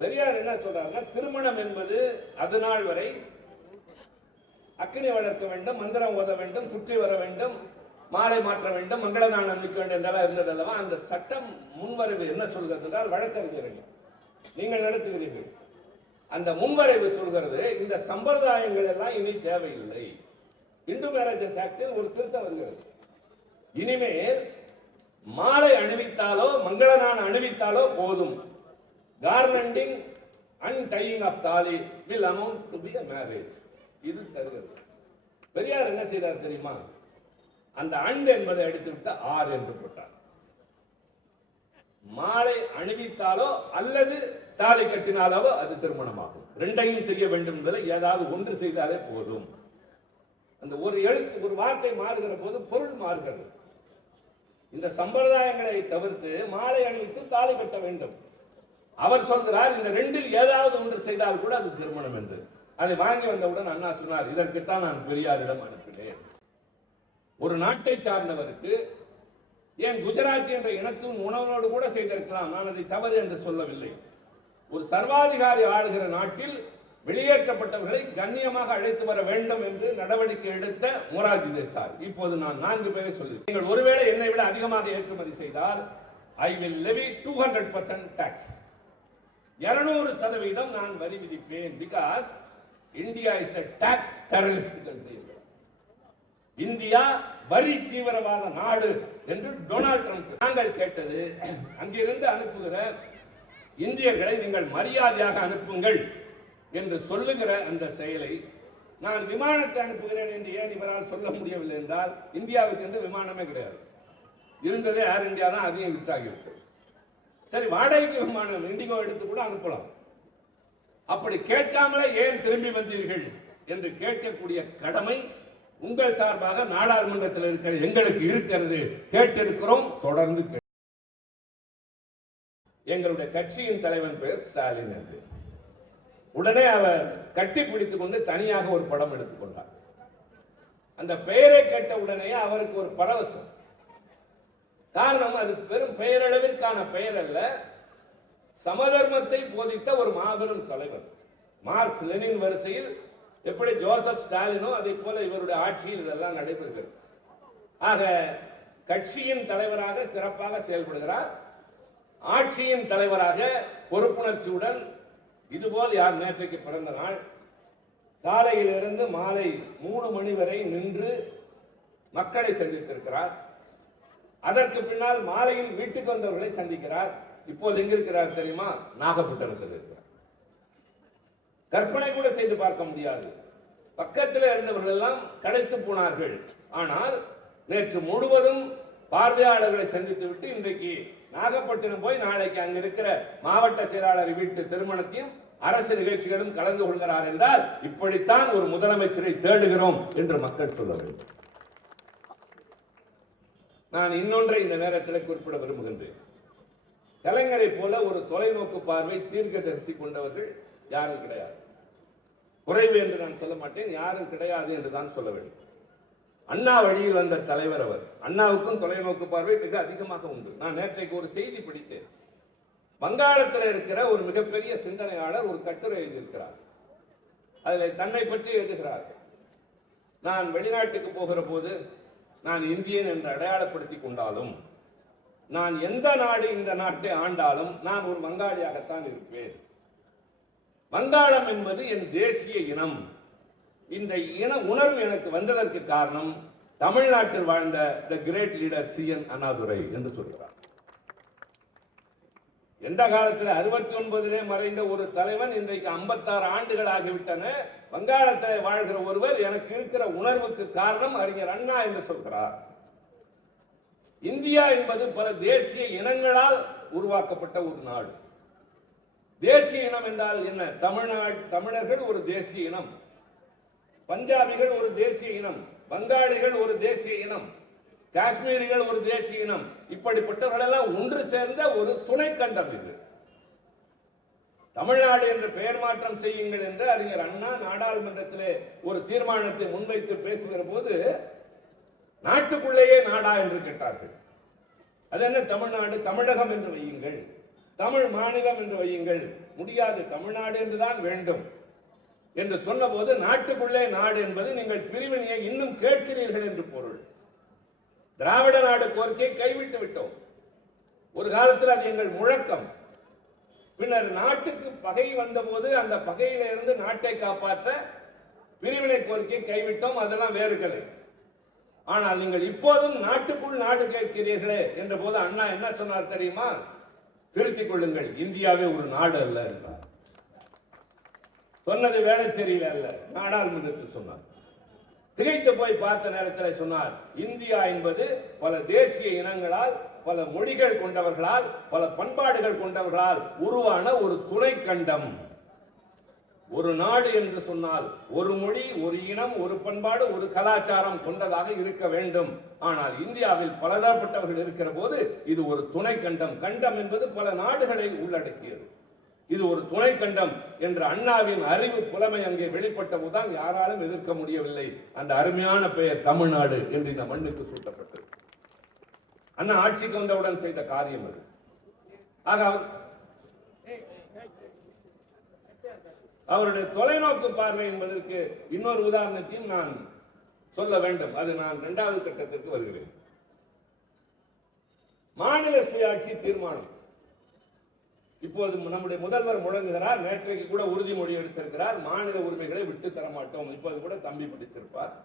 பெரியார் என்ன சொல்றாருன்னா, திருமணம் என்பது அது நாள் வரை அக்கினி வளர்க்க வேண்டும், மந்திரம் ஓத வேண்டும், சுற்றி வர வேண்டும், மாலை மாற்ற வேண்டும், மங்களநாணம் நிற்க வேண்டும் என்றெல்லாம் இருந்ததல்லவா. அந்த சட்டம் முன்வரைவு என்ன சொல்கிறது என்றால், வழக்கறிஞர்கள் நீங்கள் நடத்துகிறீர்கள், அந்த முன்வரைவு சொல்கிறது இந்த சம்பிரதாயங்கள் எல்லாம் இனி தேவையில்லை. இந்து மேரேஜஸ் ஆக்டில் ஒரு திருத்தம் வருகிறது. இனிமேல் மாலை அணிவித்தாலோ மங்களநாணம் அணிவித்தாலோ போதும், garlanding and tying of தாலி will amount to be a marriage. இது தருகிறது. பெரியார் என்ன செய்தார் தெரியுமா? அந்த அண்ட் என்பதை எடுத்துவிட்டு ஆர் என்று போட்டார். மாலை அணிவித்தாலோ அல்லது தாலி கட்டினாலோ அது திருமணமாகும். ரெண்டையும் செய்ய வேண்டும் என்பதை ஏதாவது ஒன்று செய்தாலே போதும். அந்த ஒரு எழுத்து ஒரு வார்த்தை மாறுகிற போது பொருள் மாறுகிறது. இந்த சம்பிரதாயங்களை தவிர்த்து மாலை அணிவித்து தாலி கட்ட வேண்டும். அவர் சொல்கிறார், இந்த ரெண்டில் ஏதாவது ஒன்று செய்தால் கூட அது திருமணம் என்று. அதை வாங்கி வந்தவுடன் அண்ணா சொன்னார், இதற்குத்தான் நான் பெரியாரிடம் அனுப்பினேன். ஒரு நாட்டை சார்ந்தவருக்கு ஏன் குஜராத்தி என்ற இனத்தின் உணவோடு கூட செய்திருக்கலாம், நான் அதை தவறு என்று சொல்லவில்லை. ஒரு சர்வாதிகாரி ஆளுகிற நாட்டில் வெளியேற்றப்பட்டவர்களை கண்ணியமாக அழைத்து வர வேண்டும் என்று நடவடிக்கை எடுத்த மொரார்ஜி தேசாய். இப்போது நான் 4 பேரை சொல்லி, நீங்கள் ஒருவேளை என்னை விட அதிகமாக ஏற்றுமதி செய்தால் I will levy 200% tax. 200% நான் வரி விதிப்பேன். Because India is a tax terrorist country. India வரி தீவிரவாத நாடு என்று டொனால்ட் ட்ரம்ப். நாங்கள் கேட்டது, அங்கிருந்து அனுப்புகிற இந்தியர்களை நீங்கள் மரியாதையாக அனுப்புங்கள் என்று சொல்லுகிற அந்த செயலை நான் விமானத்தை அனுப்புகிறேன் என்று ஏன் இவரால் சொல்ல முடியவில்லை என்றால், இந்தியாவுக்கு என்று விமானமே கிடையாது. இருந்ததே ஏர் இந்தியா தான், அதையும் விற்றாகிவிட்டது. சரி, வாடகைக்கு விமானம் இண்டிகோ எடுத்து கூட அனுப்பலாம். அப்படி கேட்காமலே ஏன் திரும்பி வந்தீர்கள் என்று கேட்கக்கூடிய கடமை உங்கள் சார்பாக நாடாளுமன்றத்தில் இருக்கிற எங்களுக்கு இருக்கிறது. கேட்டிருக்கிறோம், தொடர்ந்து. எங்களுடைய கட்சியின் தலைவன் பெயர் ஸ்டாலின் என்று. உடனே அவர் கட்டி பிடித்துக் கொண்டு தனியாக ஒரு படம் எடுத்துக்கொண்டார். அந்த பெயரை கேட்ட உடனே அவருக்கு ஒரு பரவசம். காரணம், அது பெரும் பெயரளவிற்கான பெயர் அல்ல, சமதர்மத்தை போதித்த ஒரு மாபெரும் தலைவர். மார்க்ஸ் லெனின் வரிசையில் எப்படி ஜோசப் ஸ்டாலினோ அதை போல இவருடைய ஆட்சியில் இதெல்லாம் நடைபெறுகிறது. ஆக கட்சியின் தலைவராக சிறப்பாக செயல்படுகிறார். ஆட்சியின் தலைவராக பொறுப்புணர்ச்சியுடன், இதுபோல் யார் நேற்றைக்கு பிறந்த நாள் காலையிலிருந்து மாலை 3 மணி வரை நின்று மக்களை சந்தித்திருக்கிறார். அதற்கு பின்னால் மாலையில் வீட்டுக்கு வந்தவர்களை சந்திக்கிறார். இப்போது எங்க இருக்கிறார் தெரியுமா? நாகப்பட்டினத்தில் இருக்கிறார். கற்பனை கூட செய்து பார்க்க முடியாது. பக்கத்தில் இருந்தவர்கள் எல்லாம் களைத்து போனார்கள். ஆனால் நேற்று முழுவதும் பார்வையாளர்களை சந்தித்து விட்டு இன்றைக்கு நாகப்பட்டினம் போய் நாளைக்கு அங்க இருக்கிற மாவட்ட செயலாளர் வீட்டு திருமணத்தையும் அரசு நிகழ்ச்சிகளும் கலந்து கொள்கிறார் என்றால், இப்படித்தான் ஒரு முதலமைச்சரை தேடுகிறோம் என்று மக்கள் சொல்ல வேண்டும். நான் இன்னொன்றை இந்த நேரத்தில் குறிப்பிட விரும்புகின்றேன். கலைஞரை போல ஒரு தொலைநோக்கு பார்வை, தீர்க்கதரிசி கொண்டவர்கள் யாரும் கிடையாது. குறைவு என்று நான் சொல்ல மாட்டேன், யாரும் கிடையாது என்று தான் சொல்ல வேண்டும். அண்ணா வழியில் வந்த தலைவர் அவர். அண்ணாவுக்கும் தொலைநோக்கு பார்வை மிக அதிகமாக உண்டு. நான் நேற்றைக்கு ஒரு செய்தி படித்தேன். வங்காளத்தில் இருக்கிற ஒரு மிகப்பெரிய சிந்தனையாளர் ஒரு கட்டுரை எழுதியிருக்கிறார். அதில் தன்னை பற்றி எழுதுகிறார். நான் வெளிநாட்டுக்கு போகிற போது நான் இந்தியன் என்று அடையாளப்படுத்திக் கொண்டாலும், நான் எந்த நாடு இந்த நாட்டை ஆண்டாலும் நான் ஒரு வங்காளியாகத்தான் இருப்பேன். வங்காளம் என்பது என் தேசிய இனம். இந்த இன உணர்வு எனக்கு வந்ததற்கு காரணம் தமிழ்நாட்டில் வாழ்ந்த தி கிரேட் லீடர் CN அண்ணாதுரை என்று சொல்கிறார். எந்த காலத்தில் 69 மறைந்த ஒரு தலைவன் இன்றைக்கு 56 ஆண்டுகள் ஆகிவிட்டன. வங்காளத்தில் வாழ்கிற ஒருவர் எனக்கு இருக்கிற உணர்வுக்கு காரணம் அறிஞர் அண்ணா என்று சொல்கிறார். இந்தியா என்பது பல தேசிய இனங்களால் உருவாக்கப்பட்ட ஒரு நாடு. தேசிய இனம் என்றால் என்ன? தமிழர்கள் ஒரு தேசிய இனம், பஞ்சாபிகள் ஒரு தேசிய இனம், வங்காளிகள் ஒரு தேசிய இனம், காஷ்மீரிகள் ஒரு தேசிய இனம். இப்படிப்பட்டவர்கள் எல்லாம் ஒன்று சேர்ந்த ஒரு துணை கண்டம் இது. தமிழ்நாடு என்று பெயர் மாற்றம் செய்யுங்கள் என்று அறிஞர் அண்ணா நாடாளுமன்றத்திலே ஒரு தீர்மானத்தை முன்வைத்து பேசுகிற போது, நாட்டுக்குள்ளேயே நாடா என்று கேட்டார்கள். அது என்ன தமிழ்நாடு? தமிழகம் என்று வையுங்கள். தமிழ் மாநிலம் என்று வையுங்கள், முடியாது, தமிழ்நாடு என்றுதான் வேண்டும் என்று சொன்னபோது நாட்டுக்குள்ளே நாடு என்பது நீங்கள் பிரிவினையை இன்னும் கேட்கிறீர்கள் என்று பொருள். திராவிட நாடு கோரிக்கையை கைவிட்டு விட்டோம். ஒரு காலத்தில் அது எங்கள் முழக்கம். பின்னர் நாட்டுக்கு பகை வந்தபோது அந்த பகையிலிருந்து நாட்டை காப்பாற்ற பிரிவினை கோரிக்கையை கைவிட்டோம். அதெல்லாம் வேறு கதை. ஆனால் நீங்கள் இப்போதும் நாட்டுக்குள் நாடு கேட்கிறீர்களே என்ற போது அண்ணா என்ன சொன்னார் தெரியுமா? திருத்திக் கொள்ளுங்கள், இந்தியாவே ஒரு நாடு அல்ல என்றார். சொன்னது வேளச்சேரியில் அல்ல, நாடாளுமன்றத்தில் சொன்னார். திகைத்து போய் பார்த்த நேரத்தில் சொன்னார், இந்தியா என்பது பல தேசிய இனங்களால், பல மொழிகள் கொண்டவர்களால், பல பண்பாடுகள் கொண்டவர்களால் உருவான ஒரு துணை கண்டம். ஒரு நாடு என்று சொன்னால் ஒரு மொழி, ஒரு இனம், ஒரு பண்பாடு, ஒரு கலாச்சாரம் கொண்டதாக இருக்க வேண்டும். ஆனால் இந்தியாவில் பலதரப்பட்டவர்கள் இருக்கிற போது இது ஒரு துணை கண்டம். கண்டம் என்பது பல நாடுகளை உள்ளடக்கியது. இது ஒரு துணை கண்டம் என்ற அண்ணாவின் அறிவு புலமை அங்கே வெளிப்பட்ட போதுதான் யாராலும் எதிர்க்க முடியவில்லை. அந்த அருமையான பெயர் தமிழ்நாடு என்று இந்த மண்ணுக்கு சூட்டப்பட்டது. அண்ணா ஆட்சிக்கு வந்தவுடன் செய்த காரியம் அது. ஆக அவருடைய தொலைநோக்கு பார்வை என்பதற்கு இன்னொரு உதாரணத்தையும் நான் சொல்ல வேண்டும். அது நான் இரண்டாவது கட்டத்திற்கு வருகிறேன். மாநில சுயாட்சி தீர்மானம் இப்போது நம்முடைய முதல்வர் முழங்குகிறார். நேற்றைக்கு கூட உறுதிமொழி எடுத்திருக்கிறார். மாநில உரிமைகளை விட்டு தர மாட்டோம். இப்போது கூட தம்பி பிடித்திருப்பார்.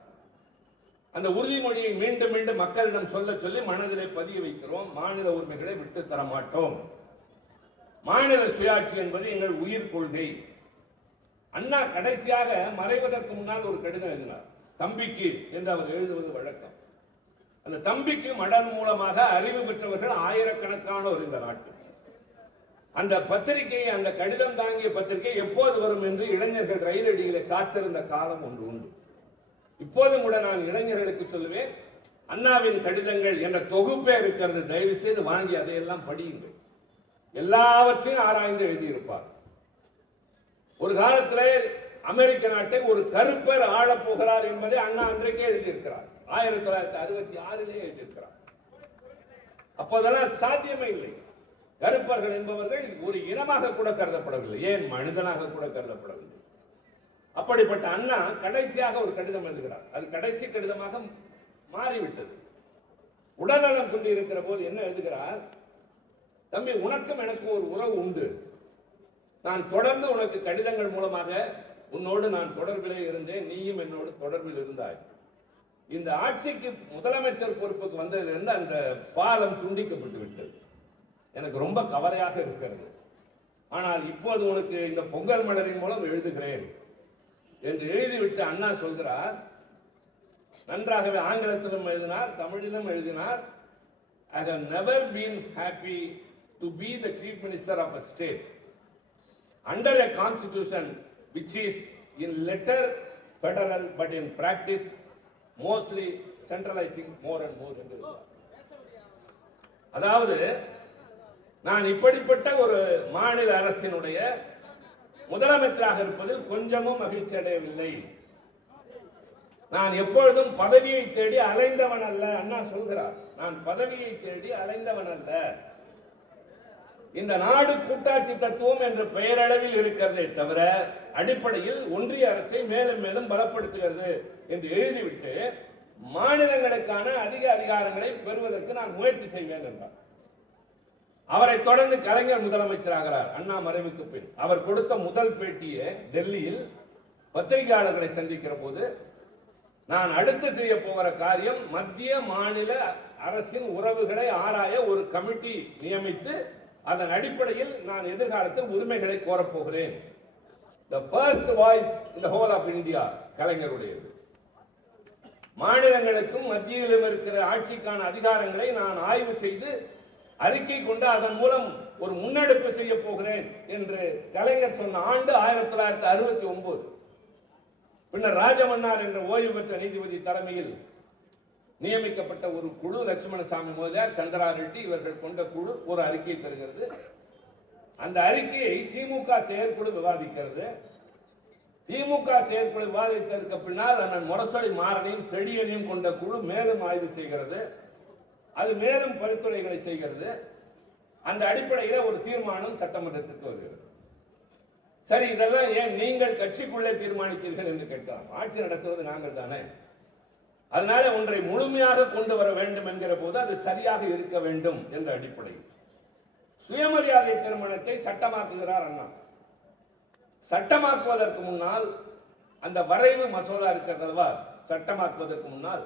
அந்த உறுதிமொழியை மீண்டும் மீண்டும் மக்களிடம் சொல்ல சொல்லி மனதிலே பதிய வைக்கிறோம். மாநில உரிமைகளை விட்டு தர மாட்டோம். மாநில சுயாட்சி என்பது எங்கள் உயிர் கொள்கை. அண்ணா கடைசியாக மறைவதற்கு முன்னால் ஒரு கடிதம் எழுதினார், தம்பிக்கு என்று அவர் எழுதுவது வழக்கம். அந்த தம்பிக்கு மடல் மூலமாக அறிவு பெற்றவர்கள் ஆயிரக்கணக்கானோர் இந்த நாட்டில். அந்த பத்திரிகை, அந்த கடிதம் தாங்கிய பத்திரிகை எப்போது வரும் என்று இளைஞர்கள் ரயில் அடியிலே காத்திருந்த காலம் ஒன்று உண்டு. இப்போதும் கூட நான் இளைஞர்களுக்கு சொல்லுவேன், அண்ணாவின் கடிதங்கள் என்ற தொகுப்பே இருக்கிறது, தயவு செய்து வாங்கி அதையெல்லாம் படியுங்கள். எல்லாவற்றையும் ஆராய்ந்து எழுதியிருப்பார். ஒரு காலத்திலே அமெரிக்க நாட்டை ஒரு கருப்பர் ஆளப் போகிறார் என்பதை அண்ணா அன்றைக்கே எழுதியிருக்கிறார். 1966 எழுதியிருக்கிறார். அப்போதெல்லாம் சாத்தியமே இல்லை. கருப்பர்கள் என்பவர்கள் ஒரு இனமாக கூட கருதப்படவில்லை, ஏன் மனிதனாக கூட கருதப்படவில்லை. அப்படிப்பட்ட அண்ணா கடைசியாக ஒரு கடிதம் எழுதுகிறார். அது கடைசி கடிதமாக மாறிவிட்டது. உடல்நலம் கொண்டு இருக்கிற போது என்ன எழுதுகிறார்? தம்பி, உனக்கும் எனக்கு ஒரு உறவு உண்டு. நான் தொடர்ந்து உனக்கு கடிதங்கள் மூலமாக உன்னோடு நான் தொடர்பிலே இருந்தேன், நீயும் என்னோடு தொடர்பில் இருந்தாய். இந்த ஆட்சிக்கு முதலமைச்சர் பொறுப்புக்கு வந்ததிலிருந்து அந்த பாலம் துண்டிக்கப்பட்டு விட்டது. எனக்கு ரொம்ப கவலையாக இருக்கிறது. ஆனால் இப்போது உனக்கு இந்த பொங்கல் மலரின் மூலம் எழுதுகிறேன் என்று எழுதிவிட்டு அண்ணா சொல்கிறார். நன்றாகவே ஆங்கிலத்திலும் எழுதினார், தமிழிலும் எழுதினார். I have never been happy to be the chief minister of a state under a constitution which is in letter federal but in practice mostly centralizing more and more. அதாவது நான் இப்படிப்பட்ட ஒரு மாநில அரசினுடைய முதலமைச்சராக இருப்பதில் கொஞ்சமும் மகிழ்ச்சி அடையவில்லை. நான் எப்பொழுதும் பதவியை தேடி அலைந்தவன் அல்ல. அண்ணா சொல்கிறார், நான் பதவியை தேடி அலைந்தவன் அல்ல. இந்த நாடு கூட்டாட்சி தத்துவம் என்ற பெயரளவில் இருக்கிறதே தவிர அடிப்படையில் ஒன்றிய அரசை மேலும் மேலும் பலப்படுத்துகிறது என்று எழுதிவிட்டு மாநிலங்களுக்கான அதிக அதிகாரங்களை பெறுவதற்கு நான் முயற்சி செய்வேன் என்றார். அவரை தொடர்ந்து கலைஞர் முதலமைச்சராகிறார். அண்ணா மறைவுக்கு பின் அவர் கொடுத்த முதல் பேட்டியை டெல்லியில் பத்திரிகையாளர்களை சந்திக்கிற போது, நான் அடுத்து செய்ய போகிற காரியம் மத்திய மாநில அரசின் உறவுகளை ஆராய ஒரு கமிட்டி நியமித்து அதன் அடிப்படையில் நான் எதிர்காலத்தில் உரிமைகளை கோரப்போகிறேன். The first voice in the whole of India கலைஞருடையது. மாநிலங்களுக்கும் மத்தியிலும் இருக்கிற ஆட்சிக்கான அதிகாரங்களை நான் ஆய்வு செய்து அறிக்கை கொண்டு அதன் மூலம் ஒரு முன்னெடுப்பு செய்ய போகிறேன் என்று கலைஞர் சொன்ன ஆண்டு 1969. பின்னர் ராஜமன்னார் என்ற ஓய்வு பெற்ற நீதிபதி தலைமையில் நியமிக்கப்பட்ட ஒரு குழு, லட்சுமணசாமி முதலியார், சந்திரா ரெட்டி இவர்கள் கொண்ட குழு ஒரு அறிக்கை தருகிறது. அந்த அறிக்கையை திமுக செயற்குழு விவாதிக்கிறது. திமுக செயற்குழு விவாதித்ததற்கு பின்னால் அண்ணன் முரசொலி மாறனையும் செடியனையும் கொண்ட குழு மேலும் ஆய்வு செய்கிறது. அது மேலும் பரிந்துரைகளை செய்கிறது. அந்த அடிப்படையில் ஒரு தீர்மானம் சட்டமன்றத்திற்கு வருகிறது. சரி, இதெல்லாம் ஏன் நீங்கள் கட்சிக்குள்ளே தீர்மானித்தீர்கள் என்று கேட்கலாம். ஆட்சி நடத்துவது நாங்கள் தானே. அதனால ஒன்றை முழுமையாக கொண்டு வர வேண்டும் என்கிற போது அது சரியாக இருக்க வேண்டும் என்ற அடிப்படையில் சுயமரியாதை திருமணத்தை சட்டமாக்குகிறார் அண்ணா. சட்டமாக்குவதற்கு முன்னால் அந்த வரைவு மசோதா இருக்கிறதா, சட்டமாக்குவதற்கு முன்னால்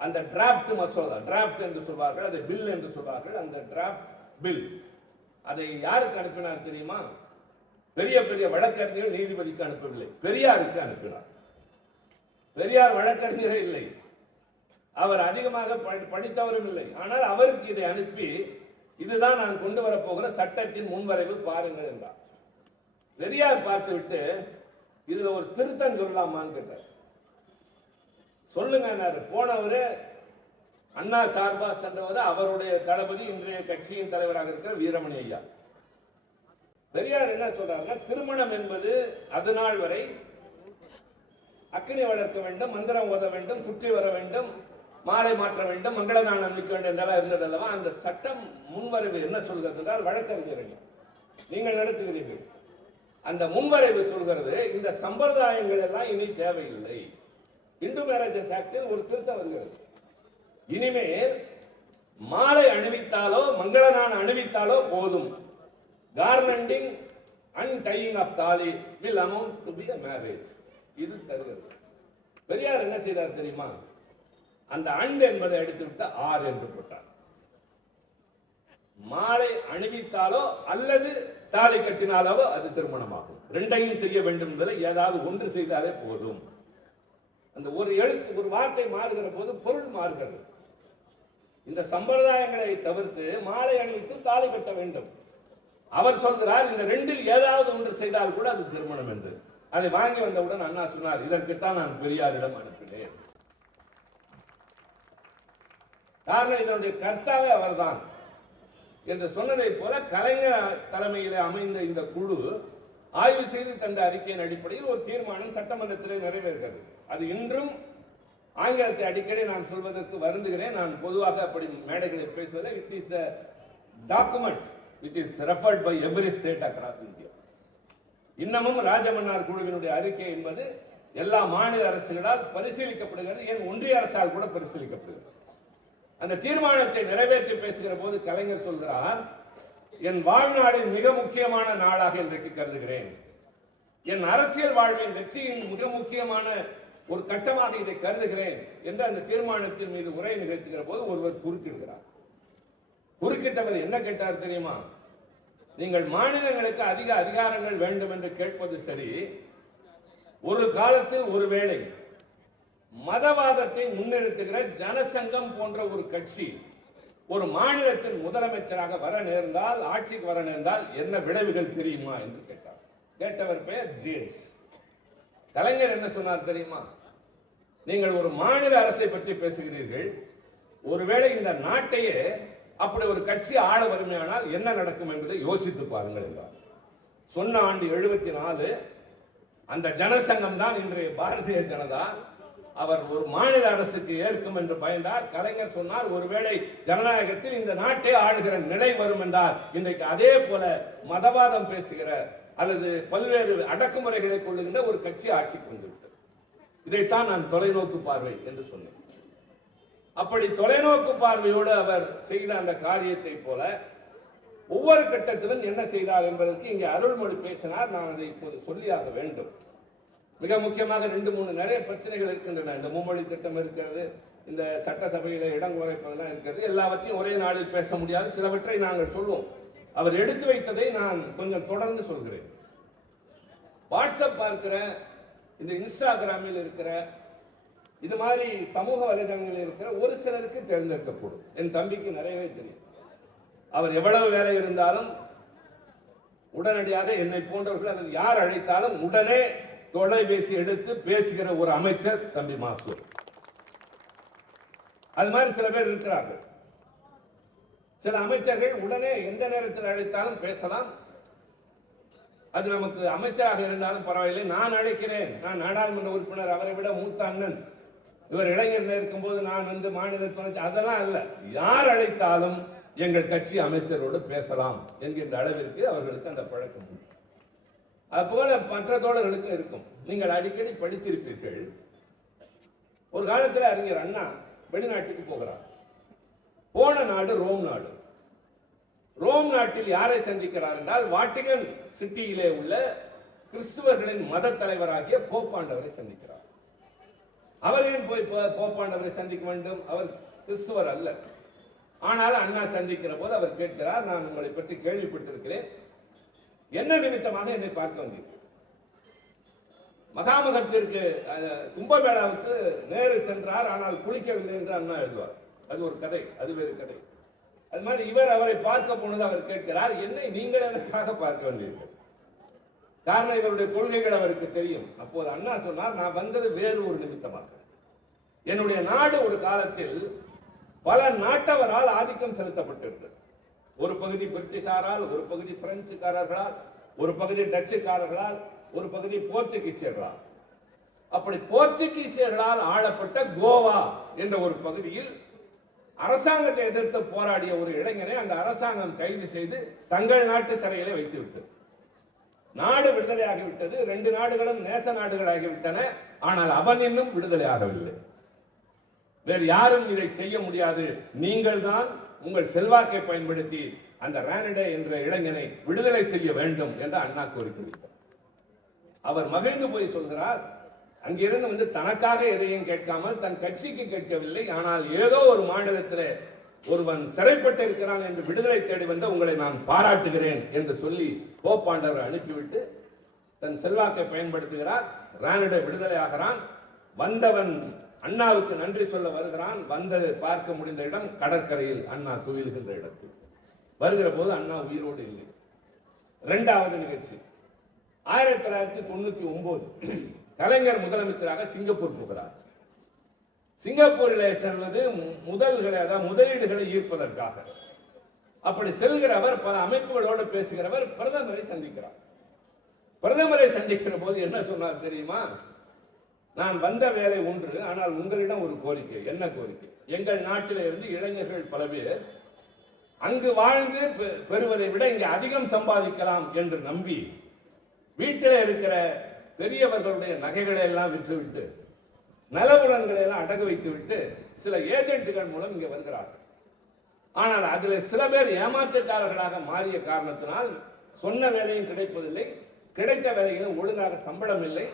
அந்த டிராப்ட் மசோதா, டிராப்ட் என்று சொல்வார்கள், அதை பில் என்று சொல்வார்கள். அந்த டிராப்ட் பில் அதை யாருக்கு அனுப்பினார் தெரியுமா? பெரிய பெரிய வழக்கறிஞர்கள் நீதிபதிக்கு அனுப்பவில்லை, பெரியாருக்கு அனுப்பினார். பெரியார் வழக்கறிஞரே இல்லை, அவர் அதிகமாக படித்தவரும் இல்லை. ஆனால் அவருக்கு இதை அனுப்பி, இதுதான் நான் கொண்டு வரப்போகிற சட்டத்தின் முன்வரைவு பாருங்கள் என்றார். பெரியார் பார்த்துவிட்டு இதுல ஒரு திருத்தம் சொல்லலாமான்னு கேட்டார். சொல்லுங்க. போனவரு அண்ணா சார்பா சென்றவர் அவருடைய தளபதி, இன்றைய கட்சியின் தலைவராக இருக்கிற வீரமணி ஐயா. பெரியார் என்ன சொல்றாருன்னா, திருமணம் என்பது அது நாள் வரை அக்கினி வளர்க்க வேண்டும், மந்திரம் ஓத வேண்டும், சுற்றி வர வேண்டும், மாலை மாற்ற வேண்டும், மங்களநாணம் நிற்க வேண்டும் என்றெல்லாம் இருந்ததல்லவா. அந்த சட்டம் முன்வரைவு என்ன சொல்கிறது என்றால், வழக்கறிஞர்கள் நீங்கள் நடத்துகிறீர்கள், அந்த முன்வரைவு சொல்கிறது இந்த சம்பிரதாயங்கள் எல்லாம் இனி தேவையில்லை. இந்து மேரேஜஸ் ஆக்டில் ஒரு திருத்தம் வருகிறது. இனிமேல் மாலை அணிவித்தாலோ மங்களநாணம் அணிவித்தாலோ போதும், கார்லண்டிங் அண்ட் டையிங் ஆஃப் தாலி will amount to be a marriage. இது தருகிறது. பெரியார் என்ன செய்தார் தெரியுமா? அந்த அண்ட் என்பதை எடுத்துவிட்டு ஆர் என்று போட்டார். மாலை அணிவித்தாலோ அல்லது தாலி கட்டினாலோ அது திருமணமாகும். ரெண்டையும் செய்ய வேண்டும் என்பதை ஏதாவது ஒன்று செய்தாலே போதும். அந்த ஒரு எழுத்து, ஒரு வார்த்தை மாறுகிற போது பொருள் மாறுகிறது. இந்த சம்பிரதாயங்களை தவிர்த்து மாலை அணிவித்து தாலி கட்ட வேண்டும். அவர் சொல்கிறார், இந்த ரெண்டில் ஏதாவது ஒன்று செய்தால் கூட அது திருமணம் என்று. அதை வாங்கி வந்தவுடன் அண்ணா சொன்னார், இதற்குத்தான் நான் பெரியாரிடம் அனுப்பினேன். காரணம் இதனுடைய கர்த்தாவே அவர்தான் என்று சொன்னதை போல கலைஞர் தலைமையில் அமைந்த இந்த குழு ஆய்வு செய்து தந்த அறிக்கையின் அடிப்படையில் ஒரு தீர்மானம் சட்டமன்றத்தில் நிறைவேறுகிறது. அது இன்றும் ஆங்கிலத்தை அடிக்கடி நான் சொல்வதற்கு வருந்துகிறேன். நான் பொதுவாக அப்படி மேடைகளில் பேசுவதை, it is a document which is referred by every state across India. இன்னமும் ராஜமன்னார் குழுவினுடைய அறிக்கை என்பது எல்லா மாநில அரசுகளால் பரிசீலிக்கப்படுகிறது, ஏன் ஒன்றிய அரசால் கூட பரிசீலிக்கப்படுகிறது. அந்த தீர்மானத்தை நிறைவேற்றி பேசுகிற போது கலைஞர் சொல்கிறார், என் வாழ்நாளின் மிக முக்கியமான நாளாக இன்றைக்கு கருதுகிறேன், என் அரசியல் வாழ்வின் வெற்றியின் மிக முக்கியமான ஒரு கட்டமாக இதை கருதுகிறேன் என்று அந்த தீர்மானத்தின் மீது உரை நிகழ்த்துகிற போது ஒருவர் குறுக்கிடுகிறார். குறுக்கிட்டவர் என்ன கேட்டார் தெரியுமா? நீங்கள் மாநிலங்களுக்கு அதிக அதிகாரங்கள் வேண்டும் என்று கேட்பது சரி, ஒரு காலத்தில் ஒருவேளை மதவாதத்தை முன்னிறுத்துகிற ஜனசங்கம் போன்ற ஒரு கட்சி ஒரு மாநிலத்தின் முதலமைச்சராக வர நேர்ந்தால், ஆட்சிக்கு வர நேர்ந்தால் என்ன விளைவுகள் தெரியுமா என்று கேட்டார். கேட்டவர் பெயர் ஜேம்ஸ். கலைஞர் என்ன சொன்னார் தெரியுமா? நீங்கள் ஒரு மாநில அரசை பற்றி பேசுகிறீர்கள், ஒருவேளை இந்த நாட்டையே அப்படி ஒரு கட்சி ஆள வறுமையானால் என்ன நடக்கும் என்பதை யோசித்து பாருங்கள் என்றார். சொன்ன ஆண்டு 74. அந்த ஜனசங்கம் தான் இன்றைய பாரதிய ஜனதா. அவர் ஒரு மாநில அரசுக்கு ஏற்கும் என்று பயந்தார். கலைஞர் சொன்னார், ஒருவேளை ஜனநாயகத்தில் இந்த நாட்டை ஆளுகிற நிலை வரும் என்றார். இன்றைக்கு அதே போல மதவாதம் பேசுகிற அல்லது பல்வேறு அடக்குமுறைகளை கொள்ளுகின்ற ஒரு கட்சி ஆட்சிக்கு வந்துவிட்டது. இதைத்தான் நான் தொலைநோக்கு பார்வை என்று சொன்னேன். அப்படி தொலைநோக்கு பார்வையோடு அவர் செய்த அந்த காரியத்தை போல ஒவ்வொரு கட்டத்திலும் என்ன செய்தார் என்பதற்கு இங்கே அருள்மொழி பேசினார். நான் அதை இப்போது சொல்லியாக வேண்டும். மிக முக்கியமாக 2-3 நிறைய பிரச்சனைகள் இருக்கின்றன. இந்த மும்மொழி திட்டம் இருக்கிறது, இந்த சட்டசபையில இடம் குறைப்பதெல்லாம் இருக்கிறது. எல்லாவற்றையும் ஒரே நாளில் பேச முடியாது, சிலவற்றை நாங்கள் சொல்வோம். அவர் எடுத்து வைத்ததை நான் கொஞ்சம் தொடர்ந்து சொல்கிறேன். வாட்ஸ்அப் பார்க்கிற, இந்த இன்ஸ்டாகிராமில் இருக்கிற, இது மாதிரி சமூக வலைதளங்களில் இருக்கிற ஒரு சிலருக்கு தேர்ந்தெடுக்கக்கூடும். என் தம்பிக்கு நிறையவே தெரியும். அவர் எவ்வளவு வேலை இருந்தாலும் உடனடியாக என்னை போன்றவர்கள் அல்லது யார் அழைத்தாலும் உடனே தொலைபேசி எடுத்து பேசுகிற ஒரு அமைச்சர் தம்பி மாசூர். அது மாதிரி சில பேர் இருக்கிறார்கள். சில அமைச்சர்கள் உடனே எந்த நேரத்தில் அழைத்தாலும் பேசலாம். அது நமக்கு அமைச்சராக இருந்தாலும் பரவாயில்லை, நான் அழைக்கிறேன், நான் நாடாளுமன்ற உறுப்பினர், அவரை விட மூத்த அண்ணன், இவர் இளைஞர் இருக்கும்போது நான் மாநில துணை, அதெல்லாம் அல்ல. யார் அழைத்தாலும் எங்கள் கட்சி அமைச்சரோடு பேசலாம் என்கின்ற அளவிற்கு அவர்களுக்கு அந்த பழக்கம் உண்டு. அதுபோல மற்ற தோழர்களுக்கு இருக்கும். நீங்கள் அடிக்கடி படித்திருப்பீர்கள். ஒரு காலத்தில் அறிஞர் அண்ணா வெளிநாட்டுக்கு போகிறார். போன நாடு ரோம் நாடு. ரோம் நாட்டில் யாரை சந்திக்கிறார் என்றால் வாட்டிகன் சிட்டியிலே உள்ள கிறிஸ்துவர்களின் மத தலைவராகிய போப்பாண்டவரை சந்திக்கிறார். அவர் ஏன் போய் போப்பாண்டவரை சந்திக்க வேண்டும்? அவர் கிறிஸ்துவர் அல்ல. ஆனால் அண்ணா சந்திக்கிற போது அவர் கேட்கிறார், நான் உங்களை பற்றி கேள்விப்பட்டிருக்கிறேன், என்ன நிமித்தமாக என்னை பார்க்க வந்தீர்கள்? மகாமகத்திற்கு கும்பமேளாவுக்கு நேரு சென்றார், ஆனால் குளிக்கவில்லை என்று அண்ணா எழுதுவார். அது ஒரு கதை, அது வேறு கதை. அது மாதிரி இவர் அவரை பார்க்க போனது அவர் கேட்கிறார், என்னை நீங்கள் எதற்காக பார்க்க வந்தீர்கள்? காரணம் இவருடைய கொள்கைகள் அவருக்கு தெரியும். அப்போது அண்ணா சொன்னார், நான் வந்தது வேறு ஒரு நிமித்தமாக. என்னுடைய நாடு ஒரு காலத்தில் பல நாட்டவரால் ஆதிக்கம் செலுத்தப்பட்டிருந்தது. ஒரு பகுதி பிரிட்டிஷாரால், ஒரு பகுதி பிரெஞ்சுக்காரர்களால், ஒரு பகுதி டச்சுக்காரர்களால், ஒரு பகுதி போர்ச்சுகீசியர்களால். அப்படி போர்ச்சுகீசியர்களால் ஆளப்பட்ட கோவா என்ற ஒரு பகுதியில் அரசாங்கத்தை எதிர்த்து போராடிய ஒரு இளைஞனை அந்த அரசாங்கம் கைது செய்து தங்கள் நாட்டு சிறையிலே வைத்து விட்டது. நாடு விடுதலையாகிவிட்டது. 2 நாடுகளும் நேச நாடுகளாகிவிட்டன. ஆனால் அவன் இன்னும் விடுதலையாகவில்லை. வேறு யாரும் இதை செய்ய முடியாது. நீங்கள் தான் உங்கள் செல்வாக்கை பயன்படுத்தி அந்த ரானடே என்ற இளைஞனை விடுதலை செய்ய வேண்டும் என்று அண்ணா கோரிக்கை வைத்தார். அவர் மகிழ்ந்து போய் சொல்கிறார், அங்கிருந்து வந்து தனக்காக எதையும் கேட்காமல் தன் கட்சிக்கு கேட்கவில்லை, ஆனால் ஏதோ ஒரு மாநிலத்தில் ஒருவன் சிறைப்பட்டு இருக்கிறான் என்று விடுதலை தேடி வந்த உங்களை நான் பாராட்டுகிறேன் என்று சொல்லி போப்பாண்டவர் அனுப்பிவிட்டு தன் செல்வாக்கை பயன்படுத்துகிறார். ரானடே விடுதலை ஆகிறான். வந்தவன் அண்ணாவுக்கு நன்றி சொல்ல வருகிறான். வந்தது பார்க்க முடிந்த இடம் கடற்கரையில் அண்ணா துயில்கின்ற இடத்தில். வருகிற போது அண்ணா உயிரோடு இல்லை. 2வது நிகழ்ச்சி 1999 கலைஞர் முதலமைச்சராக சிங்கப்பூர் போகிறார். சிங்கப்பூரிலே செல்வது முதலீடுகளை ஈர்ப்பதற்காக. அப்படி செல்கிறவர் பல அமைப்புகளோடு பேசுகிறவர் பிரதமரை சந்திக்கிறார். பிரதமரை சந்திக்கிற போது என்ன சொன்னார் தெரியுமா? நான் வந்த வேலை ஒன்று, ஆனால் உங்களிடம் ஒரு கோரிக்கை. என்ன கோரிக்கை? எங்கள் நாட்டிலே இருந்து இளைஞர்கள் பல பேர் அங்கு வாழ்ந்து பெறுவதை விட இங்கே அதிகம் சம்பாதிக்கலாம் என்று நம்பி வீட்டில் இருக்கிற பெரியவர்களுடைய நகைகளை எல்லாம் விற்றுவிட்டு நலபுலன்களை எல்லாம் அடகு வைத்து விட்டு சில ஏஜென்ட்டுகள் மூலம் இங்கே வருகிறார்கள். ஆனால் அதில் சில பேர் ஏமாற்றக்காரர்களாக மாறிய காரணத்தினால் சொன்ன வேலையும் கிடைப்பதில்லை, கிடைத்த வேலைகளும் ஒழுங்காக சம்பளம் இல்லை.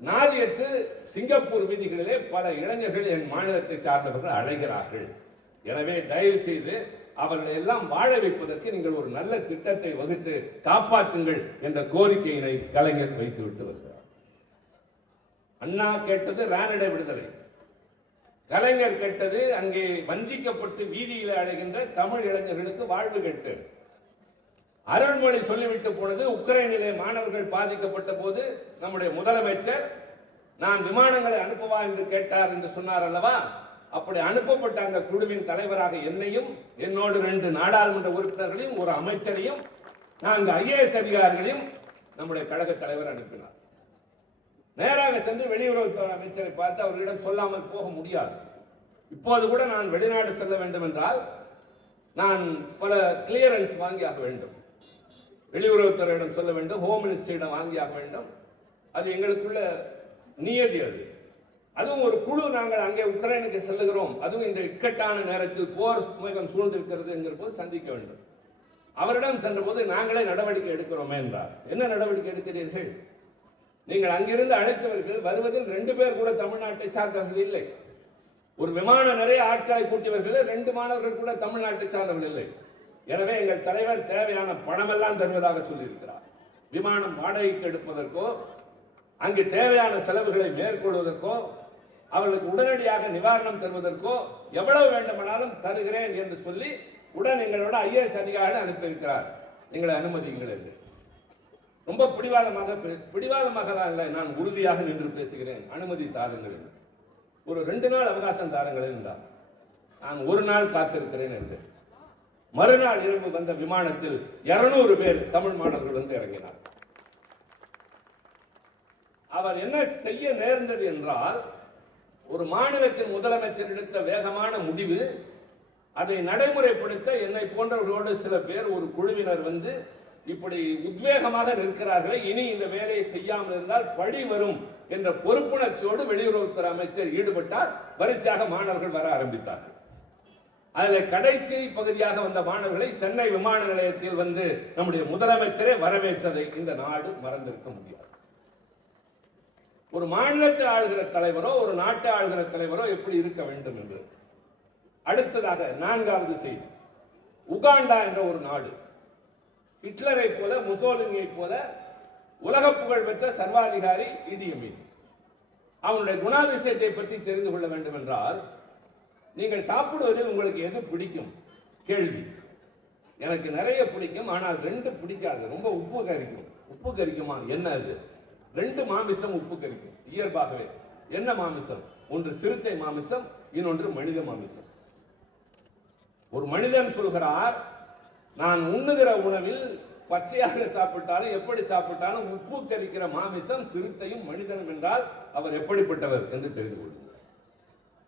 நாதியற்று சிங்கப்பூர் வீதிகளிலே பல இளைஞர்கள் என் மாநிலத்தை சார்ந்தவர்கள் அழைகிறார்கள். எனவே தயவு செய்து அவர்களை எல்லாம் வாழ வைப்பதற்கு நீங்கள் ஒரு நல்ல திட்டத்தை வகுத்து காப்பாற்றுங்கள் என்ற கோரிக்கையினை கலைஞர் வைத்து விட்டு வருகிறார். அண்ணா கேட்டது ரானடே விடுதலை. கலைஞர் கேட்டது அங்கே வஞ்சிக்கப்பட்டு வீதியில் அடைகின்ற தமிழ் இளைஞர்களுக்கு வாழ்வு கேட்டு. அருள்மொழி சொல்லிவிட்டு போனது, உக்ரைனிலே மாணவர்கள் பாதிக்கப்பட்ட போது நம்முடைய முதலமைச்சர் நான் விமானங்களை அனுப்புவா என்று கேட்டார் என்று சொன்னார் அல்லவா? அப்படி அனுப்பப்பட்ட அந்த குழுவின் தலைவராக என்னையும் என்னோடு 2 நாடாளுமன்ற உறுப்பினர்களையும் ஒரு அமைச்சரையும் 4 IAS அதிகாரிகளையும் நம்முடைய கழக தலைவர் அனுப்பினார். நேராக சென்று வெளியுறவுத்துறை அமைச்சரை பார்த்து அவர்களிடம் சொல்லாமல் போக முடியாது. இப்போது கூட நான் வெளிநாடு செல்ல வேண்டும் என்றால் நான் பல கிளியரன்ஸ் வாங்கியாக வேண்டும். வெளியுறவுத்துறையிடம் சொல்ல வேண்டும், ஹோம் மினிஸ்டரிடம் வாங்கியாக வேண்டும். அது எங்களுக்குள்ள நியதி. அதுவும் ஒரு குழு நாங்கள் அங்கே உக்ரைனுக்கு செல்லுகிறோம், அதுவும் இந்த இக்கட்டான நேரத்தில் போர் மேகம் சூழ்ந்திருக்கிறது என்கிற போது சந்திக்க வேண்டும். அவரிடம் சென்ற போது நாங்களே நடவடிக்கை எடுக்கிறோமே என்றார். என்ன நடவடிக்கை எடுக்கிறீர்கள்? நீங்கள் அங்கிருந்து அழைத்தவர்கள் வருவதில் 2 பேர் கூட தமிழ்நாட்டை சார்ந்தவர்கள் இல்லை. ஒரு விமானம் நிறைய ஆட்களை கூட்டியவர்கள் 2 மாணவர்கள் கூட தமிழ்நாட்டை சார்ந்தவர்கள் இல்லை. எனவே எங்கள் தலைவர் தேவையான பணமெல்லாம் தருவதாக சொல்லியிருக்கிறார். விமானம் வாடகைக்கு எடுப்பதற்கோ அங்கு தேவையான செலவுகளை மேற்கொள்வதற்கோ அவர்களுக்கு உடனடியாக நிவாரணம் தருவதற்கோ எவ்வளவு வேண்டுமானாலும் தருகிறேன் என்று சொல்லி உடன் எங்களோட IAS அதிகாரிகள் அனுப்பியிருக்கிறார். எங்களை அனுமதிங்கள் என்று. ரொம்ப பிடிவாதமாக இல்லை, நான் உறுதியாக நின்று பேசுகிறேன், அனுமதி தாருங்கள் என்று. ஒரு 2 நாள் அவகாசம் தாருங்கள் என்றார். நான் 1 நாள் காத்திருக்கிறேன் என்று. மறுநாள் இரவு வந்த விமானத்தில் 200 பேர் தமிழ் மாணவர்கள் வந்து இறங்கினார். அவர் என்ன செய்ய நேர்ந்தது என்றால், ஒரு மாநிலத்தின் முதலமைச்சர் எடுத்த வேகமான முடிவு அதை நடைமுறைப்படுத்த என்னை போன்றவர்களோடு சில பேர் ஒரு குழுவினர் வந்து இப்படி உத்வேகமாக நிற்கிறார்களே, இனி இந்த வேலையை செய்யாமல் இருந்தால் பழி வரும் என்ற பொறுப்புணர்ச்சியோடு வெளியுறவுத்துறை அமைச்சர் ஈடுபட்டார். வரிசையாக மாணவர்கள் வர ஆரம்பித்தார்கள். அதில் கடைசி பகுதியாக வந்த மாணவர்களை சென்னை விமான நிலையத்தில் வந்து நம்முடைய முதலமைச்சரே வரவேற்றதை இந்த நாடு மறந்திருக்க முடியாது. ஒரு மாநிலத்தை ஆளுகிற தலைவரோ ஒரு நாட்டை ஆளுகிற தலைவரோ எப்படி இருக்க வேண்டும் என்று. அடுத்ததாக 4வது செய்தி, உகாண்டா என்ற ஒரு நாடு ஹிட்லரை போல முசோலினியை போல உலக புகழ் பெற்ற சர்வாதிகாரி இடி அமீன். அவனுடைய குணாதிசயத்தை பற்றி தெரிந்து கொள்ள வேண்டும் என்றால், நீங்கள் சாப்பிடுவதில் உங்களுக்கு எது பிடிக்கும்? கேள்வி. எனக்கு நிறைய பிடிக்கும், ஆனால் 2 பிடிக்காது. ரொம்ப உப்பு கரிக்கும். உப்பு கரிக்குமா? என்ன அது? 2 மாமிசம் உப்பு கரிக்கும் இயல்பாகவே. என்ன மாமிசம்? ஒன்று சிறுத்தை மாமிசம், இன்னொன்று மனித மாமிசம். ஒரு மனிதன் சொல்கிறார், நான் உண்ணுகிற உணவில் பச்சையாக சாப்பிட்டாலும் எப்படி சாப்பிட்டாலும் உப்பு கரிக்கிற மாமிசம் சிறுத்தையும் மனிதனும் என்றால் அவர் எப்படிப்பட்டவர் என்று தெரிந்து கொள்ளுங்கள்.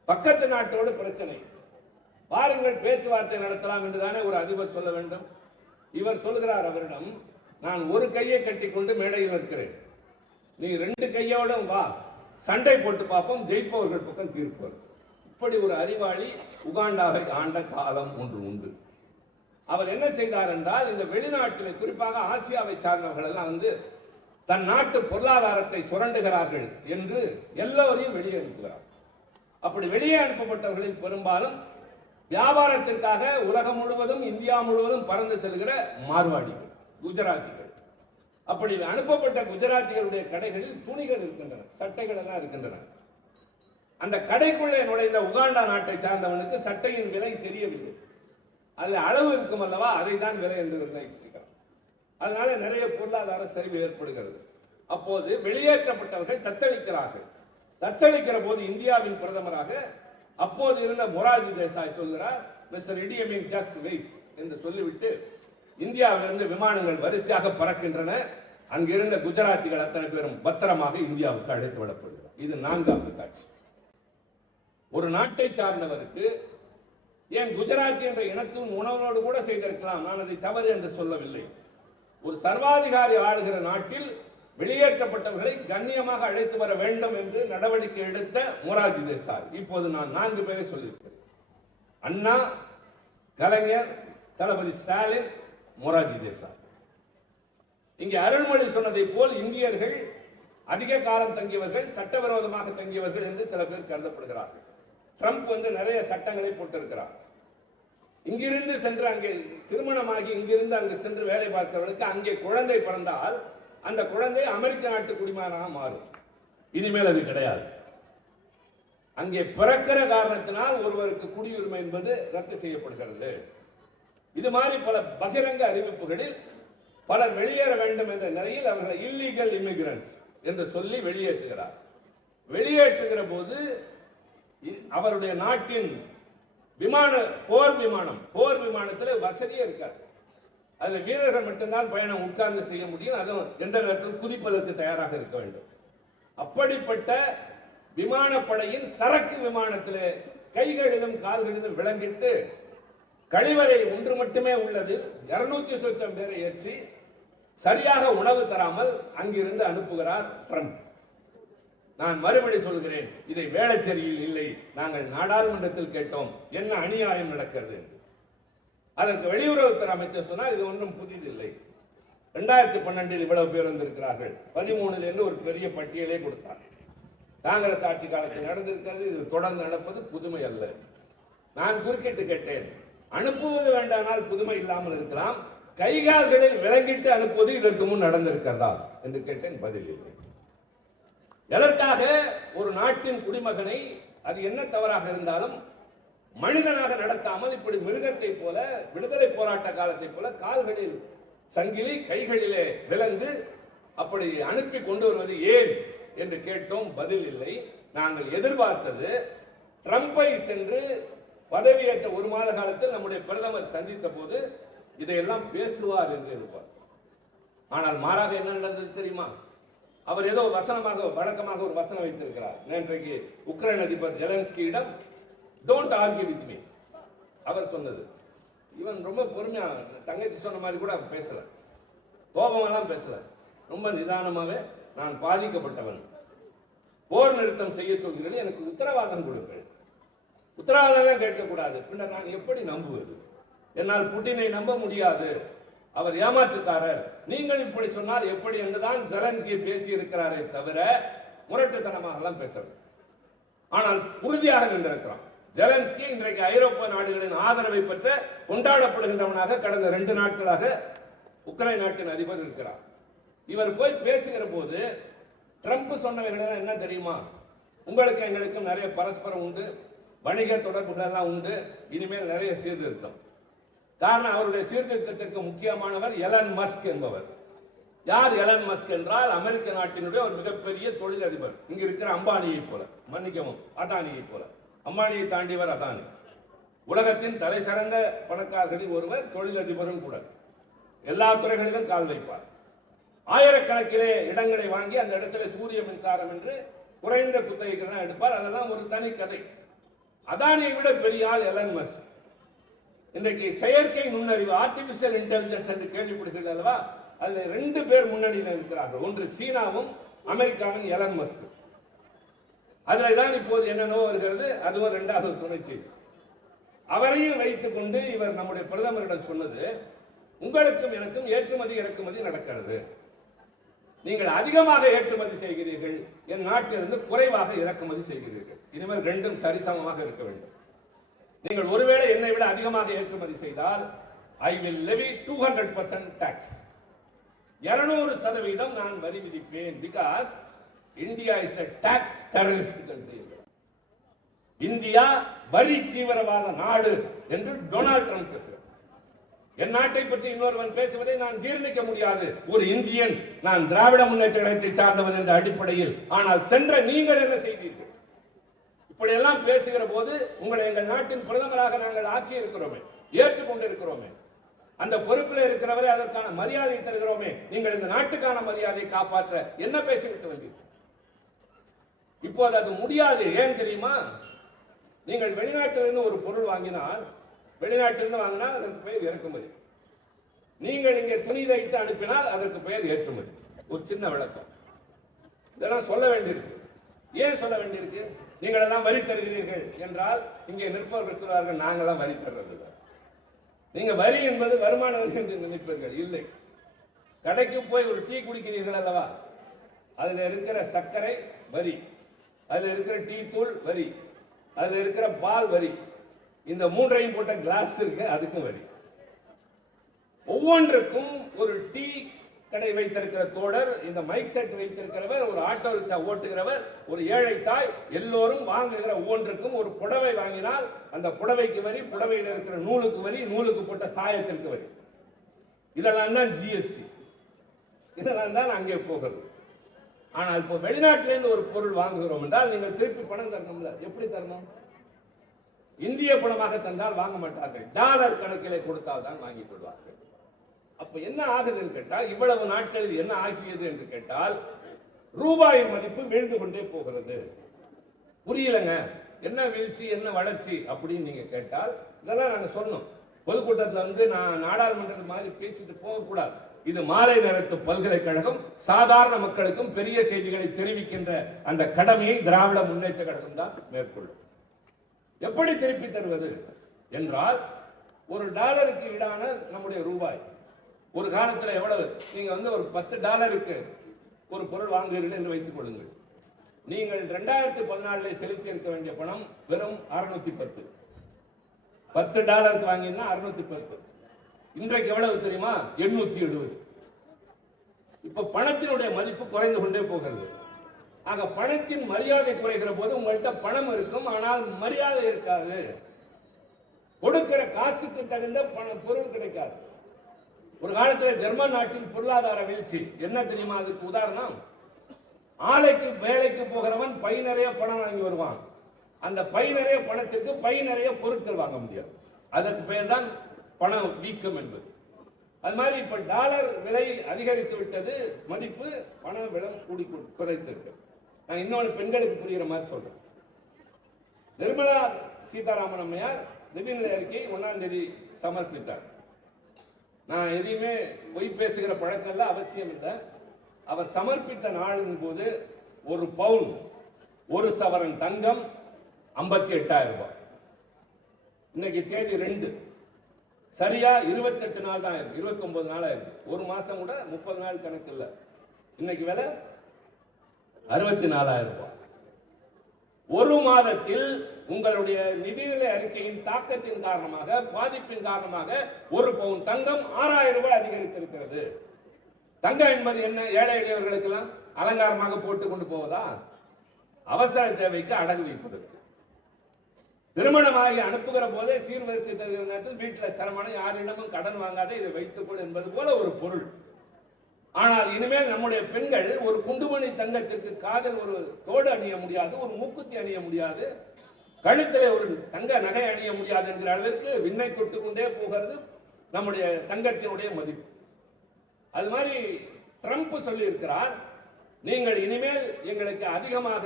பக்கத்து நாட்டோடு பிரச்சனை, பாருங்கள் பேச்சுவார்த்தை நடத்தலாம் என்றுதானே ஒரு அதிபர் சொல்ல வேண்டும். இவர் சொல்கிறார் அவரிடம், நான் ஒரு கையை கட்டிக்கொண்டு மேடையில் இருக்கிறேன், நீ 2 கையோடும் வா, சண்டை போட்டு பார்ப்போம், ஜெயிப்பவர்கள் பக்கம் தீர்ப்பவர். இப்படி ஒரு அறிவாளி உகாண்டாவை ஆண்ட காலம் ஒன்று உண்டு. அவர் என்ன செய்தார் என்றால், இந்த வெளிநாட்டில் குறிப்பாக ஆசியாவை சார்ந்தவர்கள் எல்லாம் வந்து தன் நாட்டு பொருளாதாரத்தை சுரண்டுகிறார்கள் என்று எல்லோரையும் வெளியே அனுப்புகிறார். அப்படி வெளியே அனுப்பப்பட்டவர்களில் பெரும்பாலும் வியாபாரத்திற்காக உலகம் முழுவதும் இந்தியா முழுவதும் பறந்து செல்கிற மார்வாடிகள், குஜராத்திகள். அப்படி அனுப்பப்பட்ட குஜராத்திகளுடைய கடைகளில் துணிகள் இருக்கின்றன, சட்டைகள் எல்லாம் இருக்கின்றன. அந்த கடைக்குள்ளே நுழைந்த உகாண்டா நாட்டை சார்ந்தவனுக்கு சட்டையின் விலை தெரியவில்லை. அதுல அளவு இருக்கும் அல்லவா, அதை தான் விலை என்று நிர்ணயிக்கிறார். அதனால நிறைய பொருளாதார சரிவு ஏற்படுகிறது. அப்போது வெளியேற்றப்பட்டவர்கள் தத்தளிக்கிறார்கள். தத்தளிக்கிற போது இந்தியாவின் பிரதமராக அப்போது இருந்த மொரார்ஜி தேசாய் சொல்கிறார், மிஸ்டர் இடி அமீன் ஜஸ்ட் வெயிட் என்று சொல்லிவிட்டு இந்தியாவிலிருந்து விமானங்கள் வரிசையாக பறக்கின்றன. அங்கிருந்த குஜராத்திகள் அத்தனை பேரும் பத்திரமாக இந்தியாவுக்கு அழைத்து விடப்படுகிறார். இது 4வது காட்சி. ஒரு நாட்டை சார்ந்தவருக்கு, ஏன் குஜராத்தி என்ற இனத்தின் உணவோடு கூட செய்திருக்கலாம், நான் அதை தவறு என்று சொல்லவில்லை. ஒரு சர்வாதிகாரி ஆளுகிற நாட்டில் வெளியேற்றப்பட்டவர்களை கண்ணியமாக அழைத்து வர வேண்டும் என்று நடவடிக்கை எடுத்த மொரார்ஜி தேசாய். இப்போது நான் 4 பேரை சொல்லியிருக்கிறேன். அண்ணா, கலைஞர், தளபதி ஸ்டாலின், மொரார்ஜி தேசாய். இங்கே அருள்மொழி சொன்னதை போல் இந்தியர்கள் அதிக காலம் தங்கியவர்கள், சட்டவிரோதமாக தங்கியவர்கள் என்று சில பேர் கருதப்படுகிறார்கள். ட்ரம்ப் வந்து நிறைய சட்டங்களை போட்டிருக்கிறார். இங்கிருந்து சென்று அங்கே திருமணமாகி இங்கிருந்து அங்கு சென்று வேலை பார்க்கிறவர்களுக்கு அங்கே குழந்தை பிறந்தால் அந்த குழந்தை அமெரிக்க நாட்டு குடிமகனாக மாறும். இனிமேல் அது கிடையாது. அங்கே பிறக்கிற காரணத்தினால் ஒருவருக்கு குடியுரிமை என்பது ரத்து செய்யப்படுகிறது. இது மாதிரி பல பகிரங்க அறிவிப்புகளில் பலர் வெளியேற வேண்டும் என்ற நிலையில் அவர்கள் இல்லீகல் இமிகிரன்ட்ஸ் என்று சொல்லி வெளியேற்றுகிறார். வெளியேற்றுகிற போது அவருடைய நாட்டின் போர் விமானத்தில் வசதியே இருக்காது. அதுல வீரர்கள் மட்டும்தான் பயணம் உட்கார்ந்து செய்ய முடியும். அதுவும் எந்த நேரத்தில் குதிப்பதற்கு தயாராக இருக்க வேண்டும். அப்படிப்பட்ட விமானப்படையின் சரக்கு விமானத்தில் கைகளிலும் கால்களிலும் விளங்கிட்டு கழிவறை ஒன்று மட்டுமே உள்ளது. 200 சொச்சம் பேரை ஏற்றி சரியாக உணவு தராமல் அங்கிருந்து அனுப்புகிறார் ட்ரம்ப். நான் மறுபடி சொல்கிறேன், இதை வேளச்சேரியில் இல்லை, நாங்கள் நாடாளுமன்றத்தில் கேட்டோம், என்ன அநியாயம் நடக்கிறது என்று. அதற்கு வெளியுறவுத்துறை அமைச்சர் சொன்னால் இது ஒன்றும் புதிதில்லை, 2012 இவ்வளவு பேர் வந்திருக்கிறார்கள், 13 என்று ஒரு பெரிய பட்டியலே கொடுத்தார். காங்கிரஸ் ஆட்சி காலத்தில் நடந்திருக்கிறது, இது தொடர்ந்து நடப்பது புதுமை அல்ல. நான் குறுக்கிட்டு கேட்டேன், அனுப்புவது வேண்டானால் புதுமை இல்லாமல் இருக்கலாம், கைகால்களில் விளங்கிட்டு அனுப்புவது இதற்கு முன் நடந்திருக்கிறதா என்று கேட்டேன். பதில் இல்லை. எதற்காக ஒரு நாட்டின் குடிமகனை, அது என்ன தவறாக இருந்தாலும், மனிதனாக நடத்தாமல் இப்படி மிருகத்தை போல, விடுதலை போராட்ட காலத்தை போல கால்களில் சங்கிலி கைகளிலே விலங்கு அப்படி அனுப்பி கொண்டு வருவது ஏன் என்று கேட்டோம். பதில் இல்லை. நாங்கள் எதிர்பார்த்தது ட்ரம்பை சென்று பதவியேற்ற 1 மாத காலத்தில் நம்முடைய பிரதமர் சந்தித்த போது இதையெல்லாம் பேசுவார் என்று எதிர்பார்த்தோம். ஆனால் மாறாக என்ன நடந்தது தெரியுமா? அவர் ஏதோ வசனமாக வழக்கமாக ஒரு வசனம் வைத்திருக்கிறார். நேற்றைக்கு உக்ரைன் அதிபர் ஜெலன்ஸ்கியிடம், டோன்ட் ஆர்கியூ வித் மீ, அவர் சொன்னது. இவன் ரொம்ப பொறுமையா, தங்கச்சி சொன்ன மாதிரி கூட பேசல, கோபமெல்லாம் பேசல, ரொம்ப நிதானமாவே நான் பாதிக்கப்பட்டவன், போர் நிறுத்தம் செய்ய சொல்கிறேன், எனக்கு உத்தரவாதம் கொடுங்கள். உத்தரவாதம் கேட்கக்கூடாது, பின்னர் நான் எப்படி நம்புவது? என்னால் புட்டினை நம்ப முடியாது, அவர் ஏமாற்றுக்காரர், நீங்கள் இப்படி சொன்னால் எப்படி என்றுதான் ஜெலன்ஸ்கி பேசி இருக்கிறாரே தவிர முரட்டுத்தனமாக எல்லாம் பேசவில்லை. ஆனால் உறுதியாக நின்றிருக்கிறான். ஜெலன்ஸ்கி இன்றைக்கு ஐரோப்பிய நாடுகளின் ஆதரவை பெற்ற கொண்டாடப்படுகின்றவனாக கடந்த 2 நாட்களாக உக்ரைன் நாட்டின் அதிபர் இருக்கிறார். இவர் போய் பேசுகிற போது ட்ரம்ப் சொன்னவர்கள் என்ன தெரியுமா? உங்களுக்கு எங்களுக்கும் நிறைய பரஸ்பரம் உண்டு, வணிக தொடர்புகள் எல்லாம் உண்டு, இனிமேல் நிறைய சீர்திருத்தம். காரணம், அவருடைய சீர்திருத்தத்திற்கு முக்கியமானவர் எலன் மஸ்க் என்பவர். யார் எலன் மஸ்க் என்றால் அமெரிக்க நாட்டினுடைய ஒரு மிகப்பெரிய தொழிலதிபர். இங்க இருக்கிற அம்பானியை போல, மன்னிக்கவும் அதானியை போல. அம்பானியை தாண்டியவர் அதானி. உலகத்தின் தலை சிறந்த பணக்காரர்களில் ஒருவர், தொழிலதிபரும் கூட. எல்லா துறைகளிலும் கால் வைப்பார். ஆயிரக்கணக்கிலே இடங்களை வாங்கி அந்த இடத்துல சூரிய மின்சாரம் என்று குறைந்த குத்தகைக்கு எடுப்பார். அதெல்லாம் ஒரு தனி கதை. அதானியை விட பெரிய ஆள் எலன் மஸ்க். இன்றைக்கு செயற்கை நுண்ணறிவு, ஆர்டிபிஷியல் இன்டெலிஜென்ஸ் என்று கேள்விப்படுகிறது அல்லவா? அதுல 2 பேர் முன்னணியில் இருக்கிறார்கள். ஒன்று சீனாவும் அமெரிக்காவின் எலன் மஸ்க். அதுல தான் இப்போது என்னென்னவோ வருகிறது. அதுவும் 2வது துணை செய்தி. அவரையும் வைத்துக் கொண்டு இவர் நம்முடைய பிரதமரிடம் சொன்னது, உங்களுக்கும் எனக்கும் ஏற்றுமதி இறக்குமதி நடக்கிறது. நீங்கள் அதிகமாக ஏற்றுமதி செய்கிறீர்கள், என் நாட்டிலிருந்து குறைவாக இறக்குமதி செய்கிறீர்கள். இனிமேல் 2ம் சரிசமமாக இருக்க வேண்டும். நீங்கள் ஒருவேளை என்னை விட அதிகமாக ஏற்றுமதி செய்தால் I will levy 200% tax. 200% நான் வரி விதிப்பேன். Because India is a tax terrorist country. India வரி தீவிரவாத நாடு என்று டொனால்ட் ட்ரம்ப் பேசுகிறார். என் நாட்டை பற்றி இன்னொருவன் பேசுவதை நான் ஜீர்ணிக்க முடியாது. ஒரு இந்தியன், நான் திராவிட முன்னேற்ற கழகத்தை சார்ந்தவன் என்ற அடிப்படையில். ஆனால் சென்ற நீங்கள் என்ன செய்தீர்கள்? இப்படி எல்லாம் பேசுகிற போது உங்களை எங்கள் நாட்டின் பிரதமராக நாங்கள் ஆக்கி இருக்கிறோமே, ஏற்றுக்கொண்டிருக்கிறோமே, அந்த பொறுப்பில் இருக்கிறவரை அதற்கான மரியாதை தருகிறோமே, நீங்கள் இந்த நாட்டுக்கான மரியாதையை காப்பாற்ற என்ன பேசிவிட்டு வந்தீர்கள்? இப்போது அது முடியாது. ஏன் தெரியுமா? நீங்கள் வெளிநாட்டிலிருந்து ஒரு பொருள் வாங்கினால், வெளிநாட்டிலிருந்து வாங்கினால் அதற்கு பெயர் இறக்குமதி. நீங்கள் இங்கே துணி தைத்து அனுப்பினால் அதற்கு பெயர் ஏற்றுமதி. ஒரு சின்ன விளக்கம். இதெல்லாம் சொல்ல வேண்டியிருக்கு. ஏன் சொல்ல வேண்டியிருக்கு? நீங்கள் எல்லாம் வரி தருகிறீர்கள் என்றால் இங்கே நிற்பவர்கள் சொல்வார்கள், நாங்களாம் வரி தர்றது. நீங்க வரி என்பது வருமான வரி என்று நினைப்பீர்கள். இல்லை. கடைக்கு போய் ஒரு டீ குடிக்கிறீர்கள் அல்லவா, அதுல இருக்கிற சர்க்கரை வரி, அதுல இருக்கிற டீ தூள் வரி, அதுல இருக்கிற பால் வரி, இந்த 3ஐயும் போட்ட கிளாஸ் இருக்கு, அதுக்கும் வரி. ஒவ்வொன்றுக்கும் ஒரு டீ கடை வைத்திருக்கிற தோழர், இந்த மைக் செட் வைத்திருக்கிறவர், ஒரு ஆட்டோ ரிக்ஷா ஓட்டுகிறவர், ஒரு ஏழை தாய், எல்லோரும் வாங்குகிற ஒவ்வொன்றுக்கும் ஒரு புடவை வாங்கினால் அந்த புடவைக்கு வரி, புடவையில் இருக்கிற நூலுக்கு வரி, நூலுக்கு போட்ட சாயத்திற்கு வரி. இதெல்லாம் தான் ஜிஎஸ்டி. இதெல்லாம் தான் அங்கே போகிறது. ஆனால் இப்போ வெளிநாட்டிலிருந்து ஒரு பொருள் வாங்குகிறோம் என்றால் நீங்கள் திருப்பி பணம் தரணும்ல. எப்படி தரணும்? இந்திய பணமாக தந்தால் வாங்க மாட்டார்கள், டாலர் கணக்கிலே கொடுத்தால் தான் வாங்கிக் கொள்வார்கள். அப்ப என்ன ஆகுதுன்னு கேட்டால், இவ்வளவு நாட்களில் என்ன ஆகியது என்று கேட்டால், ரூபாயின் மதிப்பு வீழ்ந்து கொண்டே போகிறது. புரியலங்க, என்ன வீழ்ச்சி, என்ன வளர்ச்சி அப்படின்னு நீங்க கேட்டால், இதெல்லாம் நாங்க சொன்னோம். பொதுக்கூட்டத்தில் நான் நாடாளுமன்றத்தில் மாதிரி பேசிட்டு போகக்கூடாது. இது மாலை நேரத்து பல்கலைக்கழகம், சாதாரண மக்களுக்கும் பெரிய செய்திகளை தெரிவிக்கின்ற அந்த கடமையை திராவிட முன்னேற்ற கழகம் தான் மேற்கொள்ளும். எப்படி திருப்பி தருவது என்றால், ஒரு டாலருக்கு ஈடான நம்முடைய ரூபாய் ஒரு காலத்தில் எவ்வளவு? நீங்க ஒரு $10 ஒரு பொருள் வாங்குகிறீர்கள் என்று வைத்துக் கொள்ளுங்கள். நீங்கள் 2014 செலுத்தி இருக்க வேண்டிய பணம் வெறும் 610. $10 வாங்கினா 610. இன்றைக்கு எவ்வளவு தெரியுமா? 870. இப்ப பணத்தினுடைய மதிப்பு குறைந்து கொண்டே போகிறது. ஆக பணத்தின் மரியாதை குறைகிற போது உங்கள்கிட்ட பணம் இருக்கும், ஆனால் மரியாதை இருக்காது. கொடுக்கிற காசுக்கு தகுந்த பொருள் கிடைக்காது. ஒரு காலத்தில் ஜெர்மன் நாட்டின் பொருளாதார வீழ்ச்சி என்ன தெரியுமா? அதுக்கு உதாரணம், ஆலைக்கு வேலைக்கு போகிறவன் பை நிறைய பணம் வாங்கி வருவான். அந்த பை நிறைய பணத்திற்கு பை நிறைய பொருட்கள் வாங்க முடியாது. அதற்கு பெயர் தான் பண வீக்கம் என்பது. அது மாதிரி இப்ப டாலர் விலை அதிகரித்து விட்டது, மதிப்பு பண விலை கூடி குறைத்திருக்கு. நான் இன்னொன்று பெண்களுக்கு புரிகிற மாதிரி சொல்றேன். நிர்மலா சீதாராமன் அம்மையார் நிதிநிலை அறிக்கையை 1ஆம் தேதி சமர்ப்பித்தார். நான் எதையுமே பொய் பேசுகிற பழக்கம் அவசியம் இல்லை. அவர் சமர்ப்பித்த நாளின் போது ஒரு பவுன் 1 சவரன் தங்கம் 58,000 ரூபாய். இன்னைக்கு தேதி 2, சரியா 28 நாள் தான் இருக்கு, 29 நாள் ஆயிருக்கு. ஒரு மாசம் கூட 30 நாள் கணக்கு இல்லை. இன்னைக்கு விலை 64,000 ரூபாய். ஒரு மாதத்தில் உங்களுடைய நிதிநிலை அறிக்கையின் தாக்கத்தின் காரணமாக, பாதிப்பின் காரணமாக 1 பவுன் தங்கம் 6,000 ரூபாய் அதிகரித்திருக்கிறது. தங்கம் என்பது என்ன? ஏழை எளியவர்களுக்கெல்லாம் அலங்காரமாக போட்டுக் கொண்டு போவதா? அவசர தேவைக்கு அடகு வைப்பதற்கு. திருமணமாகி அனுப்புகிற போதே சீர்வரிசை தருகிற நேரத்தில் வீட்டில் சிரமம், யாரிடமும் கடன் வாங்காத இதை வைத்துக்கொள் என்பது போல ஒரு பொருள். ஆனால் இனிமேல் நம்முடைய பெண்கள் ஒரு குண்டுமணி தங்கத்திற்கு காதல் ஒரு தோடு அணிய முடியாது, ஒரு மூக்குத்தி அணிய முடியாது, கழுத்தில் ஒரு தங்க நகை அணிய முடியாது என்கிற அளவிற்கு விண்ணை தொட்டு கொண்டே போகிறது நம்முடைய தங்கத்தினுடைய மதிப்பு. அது மாதிரி ட்ரம்ப் சொல்லி இருக்கிறார், நீங்கள் இனிமேல் எங்களுக்கு அதிகமாக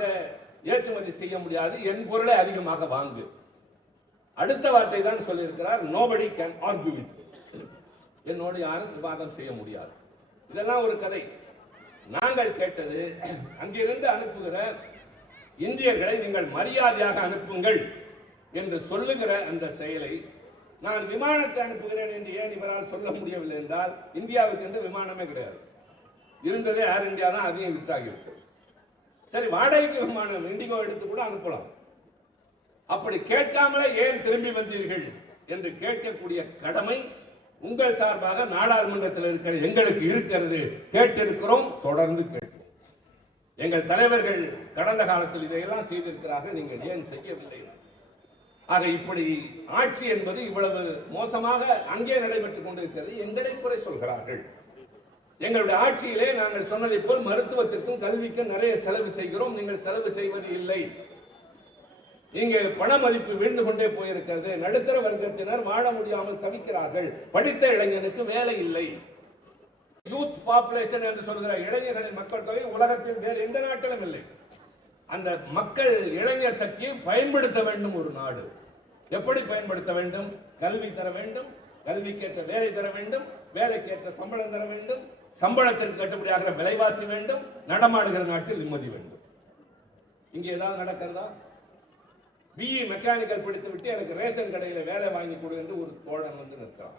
ஏற்றுமதி செய்ய முடியாது, என் பொருளை அதிகமாக வாங்கு. அடுத்த வார்த்தை தான் சொல்லியிருக்கிறார், nobody can argue with me. என்னோடு யாரும் விவாதம் செய்ய முடியாது. இதெல்லாம் ஒரு கதை. நாங்கள் கேட்டது, அங்கிருந்து அனுப்புகிற இந்தியர்களை நீங்கள் மரியாதையாக அனுப்புங்கள் என்று சொல்லுகிற அந்த செயலை, நான் விமானத்தை அனுப்புகிறேன் என்று ஏன் இவரால் சொல்ல முடியவில்லை என்றால், இந்தியாவுக்கு என்று விமானமே கிடையாது. இருந்ததே ஏர் இந்தியா தான், அதையும் விற்றாகிவிட்டது. சரி, வாடகைக்கு விமானம் இண்டிகோ எடுத்து கூட அனுப்பலாம். அப்படி கேட்காமலே ஏன் திரும்பி வந்தீர்கள் என்று கேட்கக்கூடிய கடமை உங்கள் சார்பாக நாடாளுமன்றத்தில் இருக்கிற எங்களுக்கு இருக்கிறது. கேட்டிருக்கிறோம், தொடர்ந்து கேட்போம். எங்கள் தலைவர்கள் கடந்த காலத்தில் இதையெல்லாம் செய்திருக்கிறார்கள், நீங்கள் ஏன் செய்யவில்லை? ஆக இப்படி ஆட்சி என்பது இவ்வளவு மோசமாக அங்கே நடைபெற்றுக் கொண்டிருக்கிறது. எங்களை குறை சொல்கிறார்கள். எங்களுடைய ஆட்சியிலே நாங்கள் சொன்னதை போல் மருத்துவத்திற்கும் கல்விக்கும் நிறைய செலவு செய்கிறோம், நீங்கள் செலவு செய்வது இல்லை. இங்கே பண மதிப்பு வீழ்ந்து கொண்டே போயிருக்கிறது. நடுத்தர வர்க்கத்தினர் வாழ முடியாமல் தவிக்கிறார்கள். படித்த இளைஞனுக்கு வேலை இல்லை. யூத் பாப்புலேஷன் என்று சொல்கிற இளைஞர்களின் மக்கள் தொகை உலகத்தில் வேறு எந்த நாட்டிலும் இல்லை. அந்த மக்கள் இளைஞர் சக்தியை பயன்படுத்த வேண்டும் ஒரு நாடு. எப்படி பயன்படுத்த வேண்டும்? கல்வி தர வேண்டும், கல்விக்கேற்ற வேலை தர வேண்டும், வேலைக்கேற்ற சம்பளம் தர வேண்டும், சம்பளத்திற்கு கட்டுப்படியாகிற விலைவாசி வேண்டும், நடமாடுகிற நாட்டில் நிம்மதி வேண்டும். இங்கே ஏதாவது நடக்கிறதா? பிஇ மெக்கானிக்கல் படித்து விட்டு எனக்கு ரேஷன் கடையில் வேலை வாங்கி கொடு என்று ஒரு தோழன் வந்து நிற்கிறான்.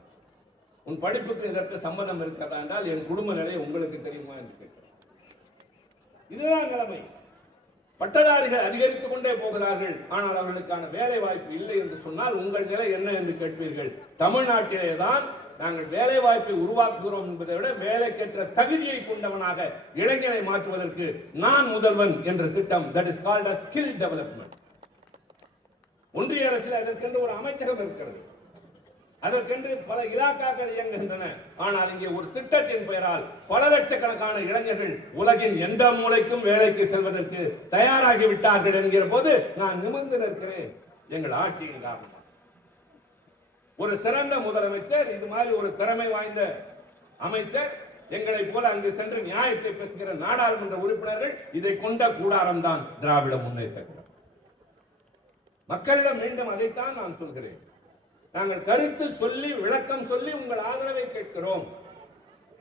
உன் படிப்புக்கு இதற்கு சம்பந்தம் இருக்கிறதா என்றால், என் குடும்ப நிலை உங்களுக்கு தெரியுமா என்று கேட்கிறான். இதுதான் நிலைமை. பட்டதாரிகள் அதிகரித்துக் கொண்டே போகிறார்கள், ஆனால் அவர்களுக்கான வேலை வாய்ப்பு இல்லை என்று சொன்னால் உங்கள் நிலை என்ன என்று கேட்பீர்கள். தமிழ்நாட்டிலே தான் நாங்கள் வேலை வாய்ப்பை உருவாக்குகிறோம் என்பதை விட வேலைக்கேற்ற தகுதியை கொண்டவனாக இளைஞரை மாற்றுவதற்கு நான் முதல்வன் என்ற திட்டம், that is called as skill development. ஒன்றிய அரசில் அதற்கென்று ஒரு அமைச்சகம் இருக்கிறது, அதற்கென்று பல இலாக்காக்கள் இயங்குகின்றன. ஆனால் இங்கே ஒரு திட்டத்தின் பெயரால் பல லட்சக்கணக்கான இளைஞர்கள் உலகின் எந்த மூலைக்கும் வேலைக்கு செல்வதற்கு தயாராகி விட்டார்கள் என்கிற போது நான் நிமிர்ந்து நிற்கிறேன். எங்கள் ஆட்சியின் காரணமாக ஒரு சிறந்த முதலமைச்சர், இது மாதிரி ஒரு திறமை வாய்ந்த அமைச்சர், எங்களை போல அங்கு சென்று நியாயத்தை பேசுகிற நாடாளுமன்ற உறுப்பினர்கள், இதை கொண்ட கூடாரம் தான் திராவிட முன்னேற்ற கழகம். மக்களிடம் மீண்டும் அதைத்தான் நான் சொல்கிறேன். நாங்கள் கருத்து சொல்லி விளக்கம் சொல்லி உங்கள் ஆதரவை கேட்கிறோம்.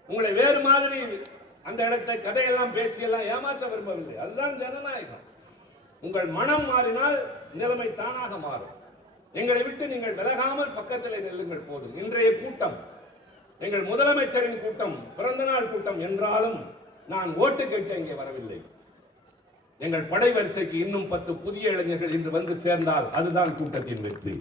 உங்களை வேறு மாதிரி அந்த இடத்தை கதையெல்லாம் பேசியெல்லாம் ஏமாற்ற விரும்பவில்லை. அதுதான் ஜனநாயகம். உங்கள் மனம் மாறினால் நிலைமை தானாக மாறும். எங்களை விட்டு நீங்கள் விலகாமல் பக்கத்தில் நில்லுங்கள் போதும். இன்றைய கூட்டம் எங்கள் முதலமைச்சரின் கூட்டம், பிறந்த நாள் கூட்டம் என்றாலும் நான் ஓட்டு கேட்க இங்கே வரவில்லை. எங்கள் படை வரிசைக்கு இன்னும் 10 புதிய இளைஞர்கள் இன்று வந்து சேர்ந்தால் அதுதான் கூட்டத்தின் வெற்றி.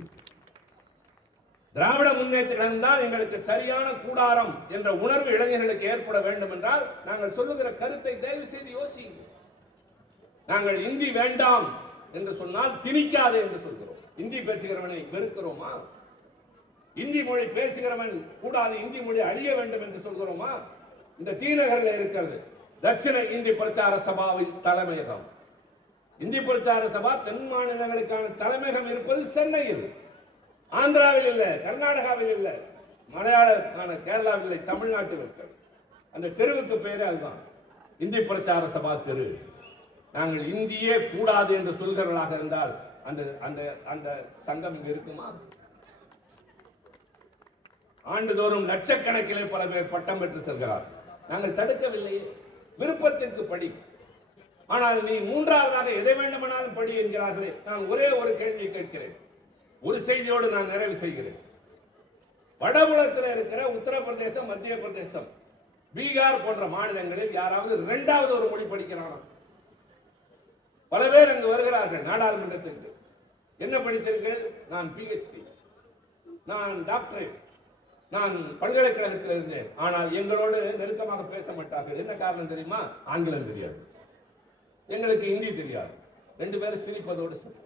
திராவிட முன்னேற்ற கழகம் தான் எங்களுக்கு சரியான கூடாரம் என்ற உணர்வு இளைஞர்களுக்கு ஏற்பட வேண்டும் என்றால் நாங்கள் சொல்லுகிற கருத்தை தயவு செய்து யோசியுங்கள். நாங்கள் இந்தி வேண்டாம் என்று சொன்னால் திணிக்காது என்று சொல்கிறோம். இந்தி பேசுகிறவனை வெறுக்கிறோமா? இந்தி மொழி பேசுகிறவன் கூடாது, இந்தி மொழி அழிய வேண்டும் என்று சொல்கிறோமா? இந்த தீநகரில் இருக்கிறது தட்சிண இந்தி பிரச்சார சபாவின் தலைமையகம். இந்தி பிரச்சார சபா தென் மாநிலங்களுக்கான தலைமையகம் இருப்பது சென்னையில், ஆந்திராவில் இல்லை, கர்நாடகாவில் இல்லை, மலையாள கேரளாவில் இல்லை, தமிழ்நாட்டில் இருக்கிறது. அந்த தெருவுக்கு பெயரே அதுதான், இந்தி பிரச்சார சபா தெரு. நாங்கள் இந்தியே கூடாது என்று சொல்கிறவர்களாக இருந்தால் அந்த அந்த அந்த சங்கம் இங்கு இருக்குமா? ஆண்டுதோறும் லட்சக்கணக்கிலே பல பேர் பட்டம் பெற்று செல்கிறார். நாங்கள் தடுக்கவில்லையே, விருப்பத்திற்கு படி. ஆனால் நீ மூன்றாவதாக எதை வேண்டுமானாலும் படி என்கிறார்களே. நான் ஒரே ஒரு கேள்வியை கேட்கிறேன், ஒரு செய்தியோடு நான் நிறைவு செய்கிறேன். வடபுலத்தில் இருக்கிற உத்தரப்பிரதேசம், மத்திய பிரதேசம், பீகார் போன்ற மாநிலங்களில் யாராவது இரண்டாவது ஒரு மொழி படிக்கிறானா? பல பேர் அங்கு வருகிறார்கள் நாடாளுமன்றத்திற்கு. என்ன படித்தீர்கள்? நான் PhD, நான் டாக்டரேட், நான் பல்கலைக்கழகத்தில் இருந்தேன். ஆனால் எங்களோடு நெருக்கமாக பேச மாட்டார்கள். என்ன காரணம் தெரியுமா? ஆங்கிலம் தெரியாது, எங்களுக்கு ஹிந்தி தெரியாது. ரெண்டு பேரும் சிரிப்பதோடு சரி.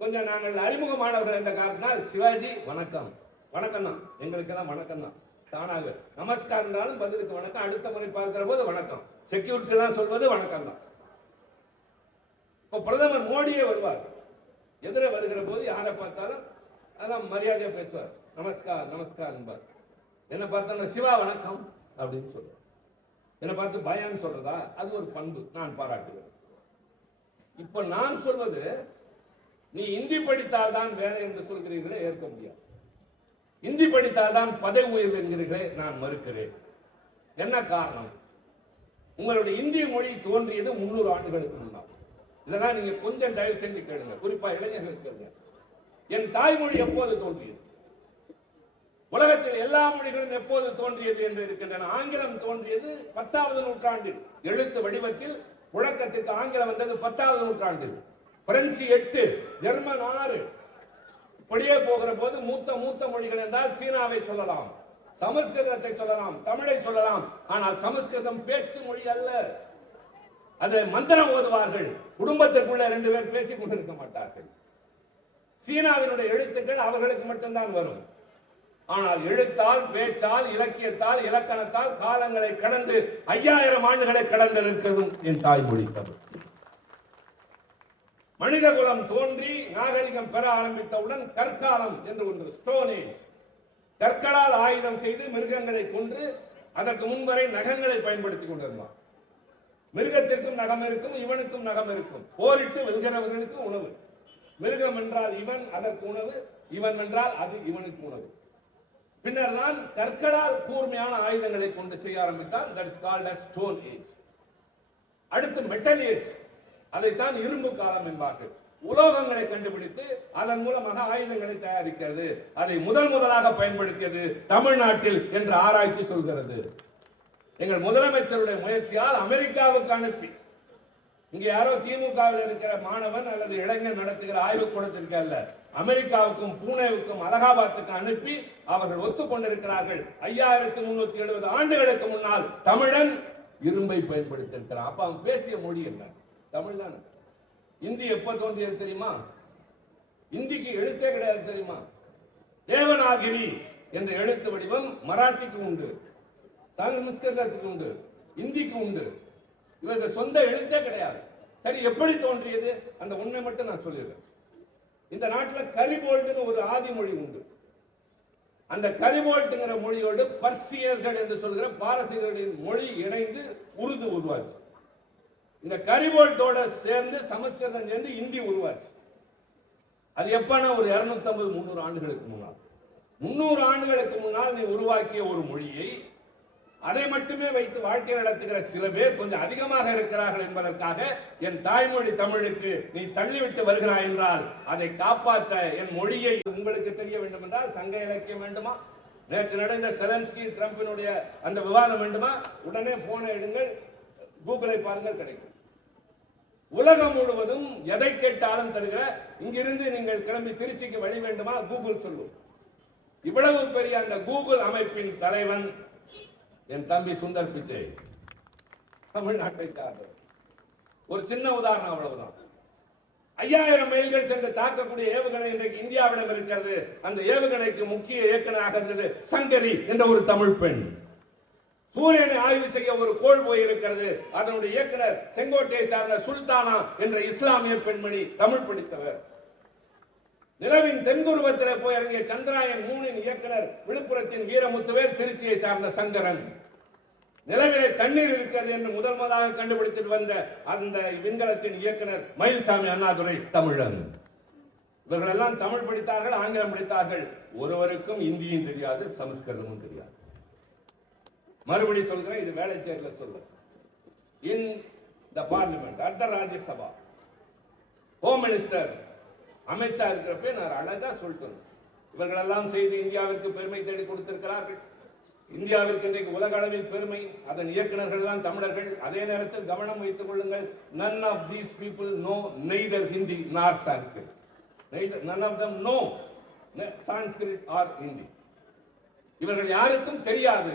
கொஞ்சம் நாங்கள் அறிமுகமானவர்கள் என்ற காரணத்தால் சிவாஜி வணக்கம், வணக்கம் தான், எங்களுக்கு எல்லாம் வணக்கம் தான். தானாக நமஸ்காரம் இருந்தாலும் பதிலுக்கு வணக்கம், அடுத்த முறை பார்க்கிற போது வணக்கம். செக்யூரிட்டி தான் சொல்வது வணக்கம் தான். இப்போ பிரதமர் மோடியே வருவார், எதிர வருகிற போது யாரை பார்த்தாலும் அதான் மரியாதையா பேசுவார், நமஸ்கார் நமஸ்கார் என்பார். என்ன பார்த்தா சிவா வணக்கம் அப்படின்னு சொல்லுவார். என்னை பார்த்து பயான்னு சொல்றதா? அது ஒரு பண்பு, நான் பாராட்டுகிறேன். இப்ப நான் சொல்வது, நீ இந்தி படித்தால் தான் வேலை என்று சொல்கிறீர்களே, ஏற்க முடியாது. இந்தி படித்தால் தான் பதவி உயர்வு என்கிறீர்களே, நான் மறுக்கிறேன். என்ன காரணம்? உங்களுடைய இந்திய மொழி தோன்றியது 300 ஆண்டுகளுக்கு முன்னால். இதெல்லாம் நீங்க கொஞ்சம் தயவு செஞ்சு கேளுங்க, குறிப்பா இளைஞர்களுக்கு கேளுங்க. என் தாய்மொழி எப்போது தோன்றியது? உலகத்தில் எல்லா மொழிகளும் எப்போது தோன்றியது என்று இருக்கின்றன. ஆங்கிலம் தோன்றியது 10வது நூற்றாண்டில், எழுத்து வடிவத்தில் புழக்கத்திற்கு ஆங்கிலம் வந்தது 10வது நூற்றாண்டில். French 8, German 6. இப்படியே போகிற போது மூத்த மொழிகள் என்றால் சீனாவை சொல்லலாம், சமஸ்கிருதத்தை சொல்லலாம், தமிழை சொல்லலாம். ஆனால் சமஸ்கிருதம் பேச்சு மொழி அல்ல. அதை மந்திரம் ஓதுவார்கள், குடும்பத்திற்குள்ள 2 பேர் பேசிக் கொண்டிருக்க மாட்டார்கள். சீனாவினுடைய எழுத்துக்கள் அவர்களுக்கு மட்டும்தான் வரும். ஆனால் எழுத்தால், பேச்சால், இலக்கியத்தால், இலக்கணத்தால் காலங்களை கடந்து 5000 ஆண்டுகளை கடந்து நிற்கிறதும் என் தாய்மொழி தமிழ். மனித குலம் தோன்றி நாகரிகம் பெற ஆரம்பித்தவுடன் கற்காலம் என்று ஒன்று, ஸ்டோன் ஏஜ். கற்களால் ஆயுதம் செய்து மிருகங்களை கொன்று, அதற்கு முன்வரை நகங்களை பயன்படுத்திக் கொண்டிருந்தான். மிருகத்திற்கும் நகம் இருக்கும், இவனுக்கும் நகம் இருக்கும். போரிட்டு வெல்கிறவர்களுக்கு உணவு. மிருகம் என்றால் இவன், அதற்கு உணவு. இவன் என்றால் அது இவனுக்கு உணவு. பின்னர் தான் கற்களால் கூர்மையான ஆயுதங்களை கொண்டு செய்ய ஆரம்பித்தான். that is called as stone age. அடுத்து மெட்டல் ஏஜ், அதைத்தான் இரும்பு காலம் என்பார்கள். உலோகங்களை கண்டுபிடித்து அதன் மூலமாக ஆயுதங்களை தயாரிக்கிறது. அதை முதலாக பயன்படுத்தியது தமிழ்நாட்டில் என்று ஆராய்ச்சி சொல்கிறது. எங்கள் முதலமைச்சருடைய முயற்சியால் அமெரிக்காவுக்கு அனுப்பி, இங்க யாரோ திமுகவில் இருக்கிற மாணவன் அல்லது இளைஞர் நடத்துகிற ஆய்வுக்கூடத்திற்கு அல்ல, அமெரிக்காவுக்கும் பூனேவுக்கும் அலகாபாத்துக்கு அனுப்பி அவர்கள் ஒத்துக்கொண்டிருக்கிறார்கள். 5370 ஆண்டுகளுக்கு முன்னால் தமிழன் இரும்பை பயன்படுத்தியிருக்கிறான். அப்ப அவன் பேசிய மொழி என்ன? தமிழ் தான். இந்தி எப்ப தோன்றியது தெரியுமா? இந்திக்கு எழுத்தே கிடையாது தெரியுமா? தேவநாகிரி என்ற எழுத்து வடிவம் மராட்டிக்கு உண்டு, சமஸ்கிருதத்துக்கு உண்டு, இந்திக்கு உண்டு. இவருக்கு சொந்த எழுத்தே கிடையாது. சரி, எப்படி தோன்றியது? அந்த உண்மை மட்டும் நான் சொல்லிடுறேன். இந்த நாட்டில் கரிபோல்ட்னு ஒரு ஆதி மொழி உண்டு. அந்த கரிபோல்ட்ங்கிற மொழியோடு பர்சியர்கள் என்று சொல்கிற பாரசீகர்களின் மொழி இணைந்து உருது உருவாச்சு. இந்த கரிபோல்ட்டோட சேர்ந்து சமஸ்கிருதம் சேர்ந்து இந்தி உருவாச்சு. அது எப்பனா ஒரு 250-300 ஆண்டுகளுக்கு முன்னால். 300 ஆண்டுகளுக்கு முன்னால் நீ உருவாக்கிய ஒரு மொழியை அதை மட்டுமே வைத்து வாழ்க்கை நடத்துகிற சில பேர் கொஞ்சம் அதிகமாக இருக்கிறார்கள் என்பதற்காக என் தாய்மொழி தமிழுக்கு நீ தள்ளிவிட்டு வருகிறாய் என்றால் அதை காப்பாற்ற என் மொழியை உங்களுக்கு தெரிய வேண்டும் என்றால் சங்க இலக்கியம் வேண்டுமா? நேற்று நடந்த செலன்ஸ்கி ட்ரம்பினுடைய அந்த விவாதம் வேண்டுமா? உடனே போனை எடுங்கள், கூகுளை பாருங்கள், கிடைக்கும். உலகம் முழுவதும் எதை கேட்டாலும் தருகிற, இங்கிருந்து நீங்கள் கிளம்பி திருச்சிக்கு வழி வேண்டுமா? கூகுள் சொல்லும். இவ்வளவு பெரிய அந்த கூகுள் அமைப்பின் தலைவன் என் தம்பி சுந்தர் பிச்சை, தமிழ்நாட்டை சார்ந்தவர். ஒரு சின்ன உதாரணம், அவ்வளவுதான். 5000 மைல்கள் சென்று தாக்கக்கூடிய ஏவுகணை இன்றைக்கு இந்தியாவிடம் இருக்கிறது. அந்த ஏவுகணைக்கு முக்கிய இயக்குநராக இருந்தது சங்கரி என்ற ஒரு தமிழ் பெண். சூரியனை ஆய்வு செய்ய ஒரு கோள் போய் இருக்கிறது. அதனுடைய இயக்குனர் செங்கோட்டையை சார்ந்த சுல்தானா என்ற இஸ்லாமிய பெண்மணி, தமிழ் படித்தவர். நிலவின் தென்துருவத்தில் போய் இறங்கிய சந்திராயன் 3 இயக்குனர் விழுப்புரத்தின் வீரமுத்துவேல், திருச்சியை சார்ந்த சங்கரன். நிலவிலே தண்ணீர் இருக்கிறது என்று முதலாக கண்டுபிடித்து வந்த அந்த விண்கலத்தின் இயக்குனர் மயில்சாமி அண்ணாதுரை, தமிழன். இவர்கள் எல்லாம் தமிழ் படித்தார்கள், ஆங்கிலம் படித்தார்கள், ஒருவருக்கும் இந்தியும் தெரியாது, சமஸ்கிருதமும் தெரியாது. மறுபடி சொல்கிறேன், இது வேலைச்சேரில சொல்றேன். In the parliament, at the Rajya Sabha, home minister Amit Shah இருக்கிறப்ப நான் அழகா சொல்லிட்டேன், இவர்கள் எல்லாம் செய்து இந்தியாவிற்கு பெருமை தேடி கொடுத்திருக்கிறார்கள். இந்தியாவிற்கு இன்றைக்கு உலக அளவில் பெருமை. அதன் இயக்குநர்கள் எல்லாம் தமிழர்கள். அதே நேரத்தில் கவனம் வைத்துக் கொள்ளுங்கள், none of these people know neither Hindi nor Sanskrit. None of them know Sanskrit or Hindi. இவர்கள் யாருக்கும் தெரியாது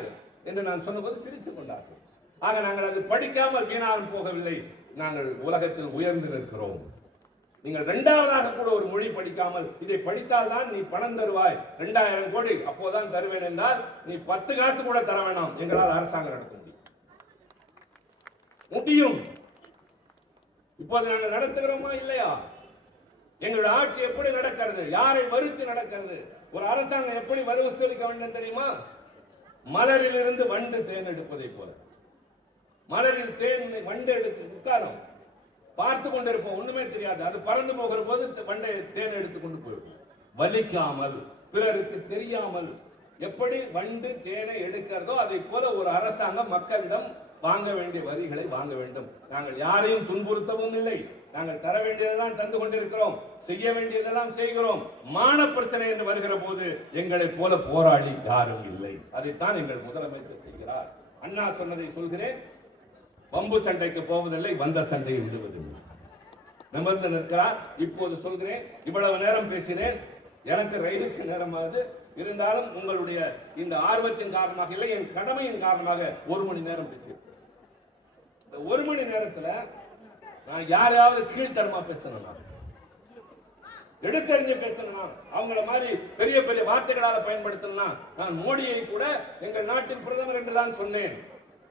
என்று நான் சொன்னபோது சிரித்துக் கொண்டார்கள். ஆக நாங்கள் அது படிக்காமல் வீணாலும் போகவில்லை, நாங்கள் உலகத்தில் உயர்ந்து நிற்கிறோம். நீங்கள் இரண்டாவதாக கூட ஒரு மொழி படிக்காமல் இதை படித்தால் தான் நீ பணம் தருவாய், 2000 கோடி அப்போதான் தருவேன் என்றால் நீ 10 காசு கூட தர வேண்டாம், எங்களால் அரசாங்கம் நடத்த முடியும். இப்போது நாங்கள் நடத்துகிறோமா இல்லையா? எங்களுடைய ஆட்சி எப்படி நடக்கிறது? யாரை வருத்தி நடக்கிறது? ஒரு அரசாங்கம் எப்படி வரி வசூலிக்க வேண்டும் தெரியுமா? மலரில் இருந்து வண்டு தேன் எடுப்பதை போல. மலரில் தேன் வண்டு எடுத்து உட்காரும், பார்த்து கொண்டிருப்போம், ஒண்ணுமே தெரியாது. அது பறந்து போகிற போது வண்டை தேன் எடுத்துக்கொண்டு போயிருக்கும். வலிக்காமல், பிறருக்கு தெரியாமல் எப்படி வண்டு தேனை எடுக்கிறதோ அதை போல ஒரு அரசாங்கம் மக்களிடம் வாங்க வேண்டிய வரிகளை வாங்க வேண்டும். நாங்கள் யாரையும் துன்புறுத்தவும் இல்லை, நாங்கள் தர வேண்டியதெல்லாம் தந்து கொண்டிருக்கிறோம், செய்ய வேண்டியதெல்லாம் செய்கிறோம். மான பிரச்சனை என்று வருகிற போது எங்களை போல போராளி யாரும் இல்லை. அதைத்தான் எங்கள் முதலமைச்சர் செய்கிறார். அண்ணா சொன்னதை சொல்கிறேன், பம்பு சண்டைக்கு போவதில்லை, வந்த சண்டையை விடுவதில்லை, நிமிர்ந்து நிற்கிறார். இப்போது சொல்கிறேன், இவ்வளவு நேரம் பேசினேன், எனக்கு ரயிலுக்கு நேரமாவது, இருந்தாலும் உங்களுடைய இந்த ஆர்வத்தின் காரணமாக இல்லை, என் கடமையின் காரணமாக 1 மணி நேரம் பேசியிருக்கேன். இந்த 1 மணி நேரத்துல நான் யாரையாவது கீழ்த்தரமா பேசணும், எடுத்தறிஞ்சு பேசணும், அவங்கள மாதிரி பெரிய பெரிய வார்த்தைகளால பயன்படுத்தலாம். நான் மோடியை கூட எங்கள் நாட்டின் பிரதமர் என்றுதான் சொன்னேன்.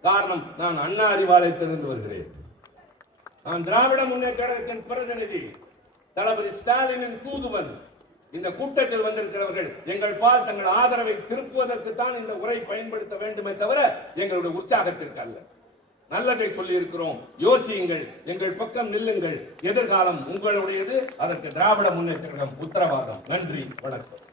காரணம், நான் அண்ணா அறிவாலயத்திலிருந்து வருகிறேன். நான் திராவிட முன்னேற்ற கழகத்தின் பிரதிநிதி, தளபதி ஸ்டாலினின் தூதுவன். இந்த கூட்டத்தில் வந்திருக்கிறவர்கள் எங்கள் பால் தங்கள் ஆதரவை திருப்புவதற்கு தான் இந்த உரை பயன்படுத்த வேண்டுமே தவிர எங்களுடைய உற்சாகத்திற்கு அல்ல. நல்லதை சொல்லி இருக்கிறோம், யோசியுங்கள், எங்கள் பக்கம் நில்லுங்கள். எதிர்காலம் உங்களுடையது, அதற்கு திராவிட முன்னேற்ற கழகம் உத்தரவாதம். நன்றி, வணக்கம்.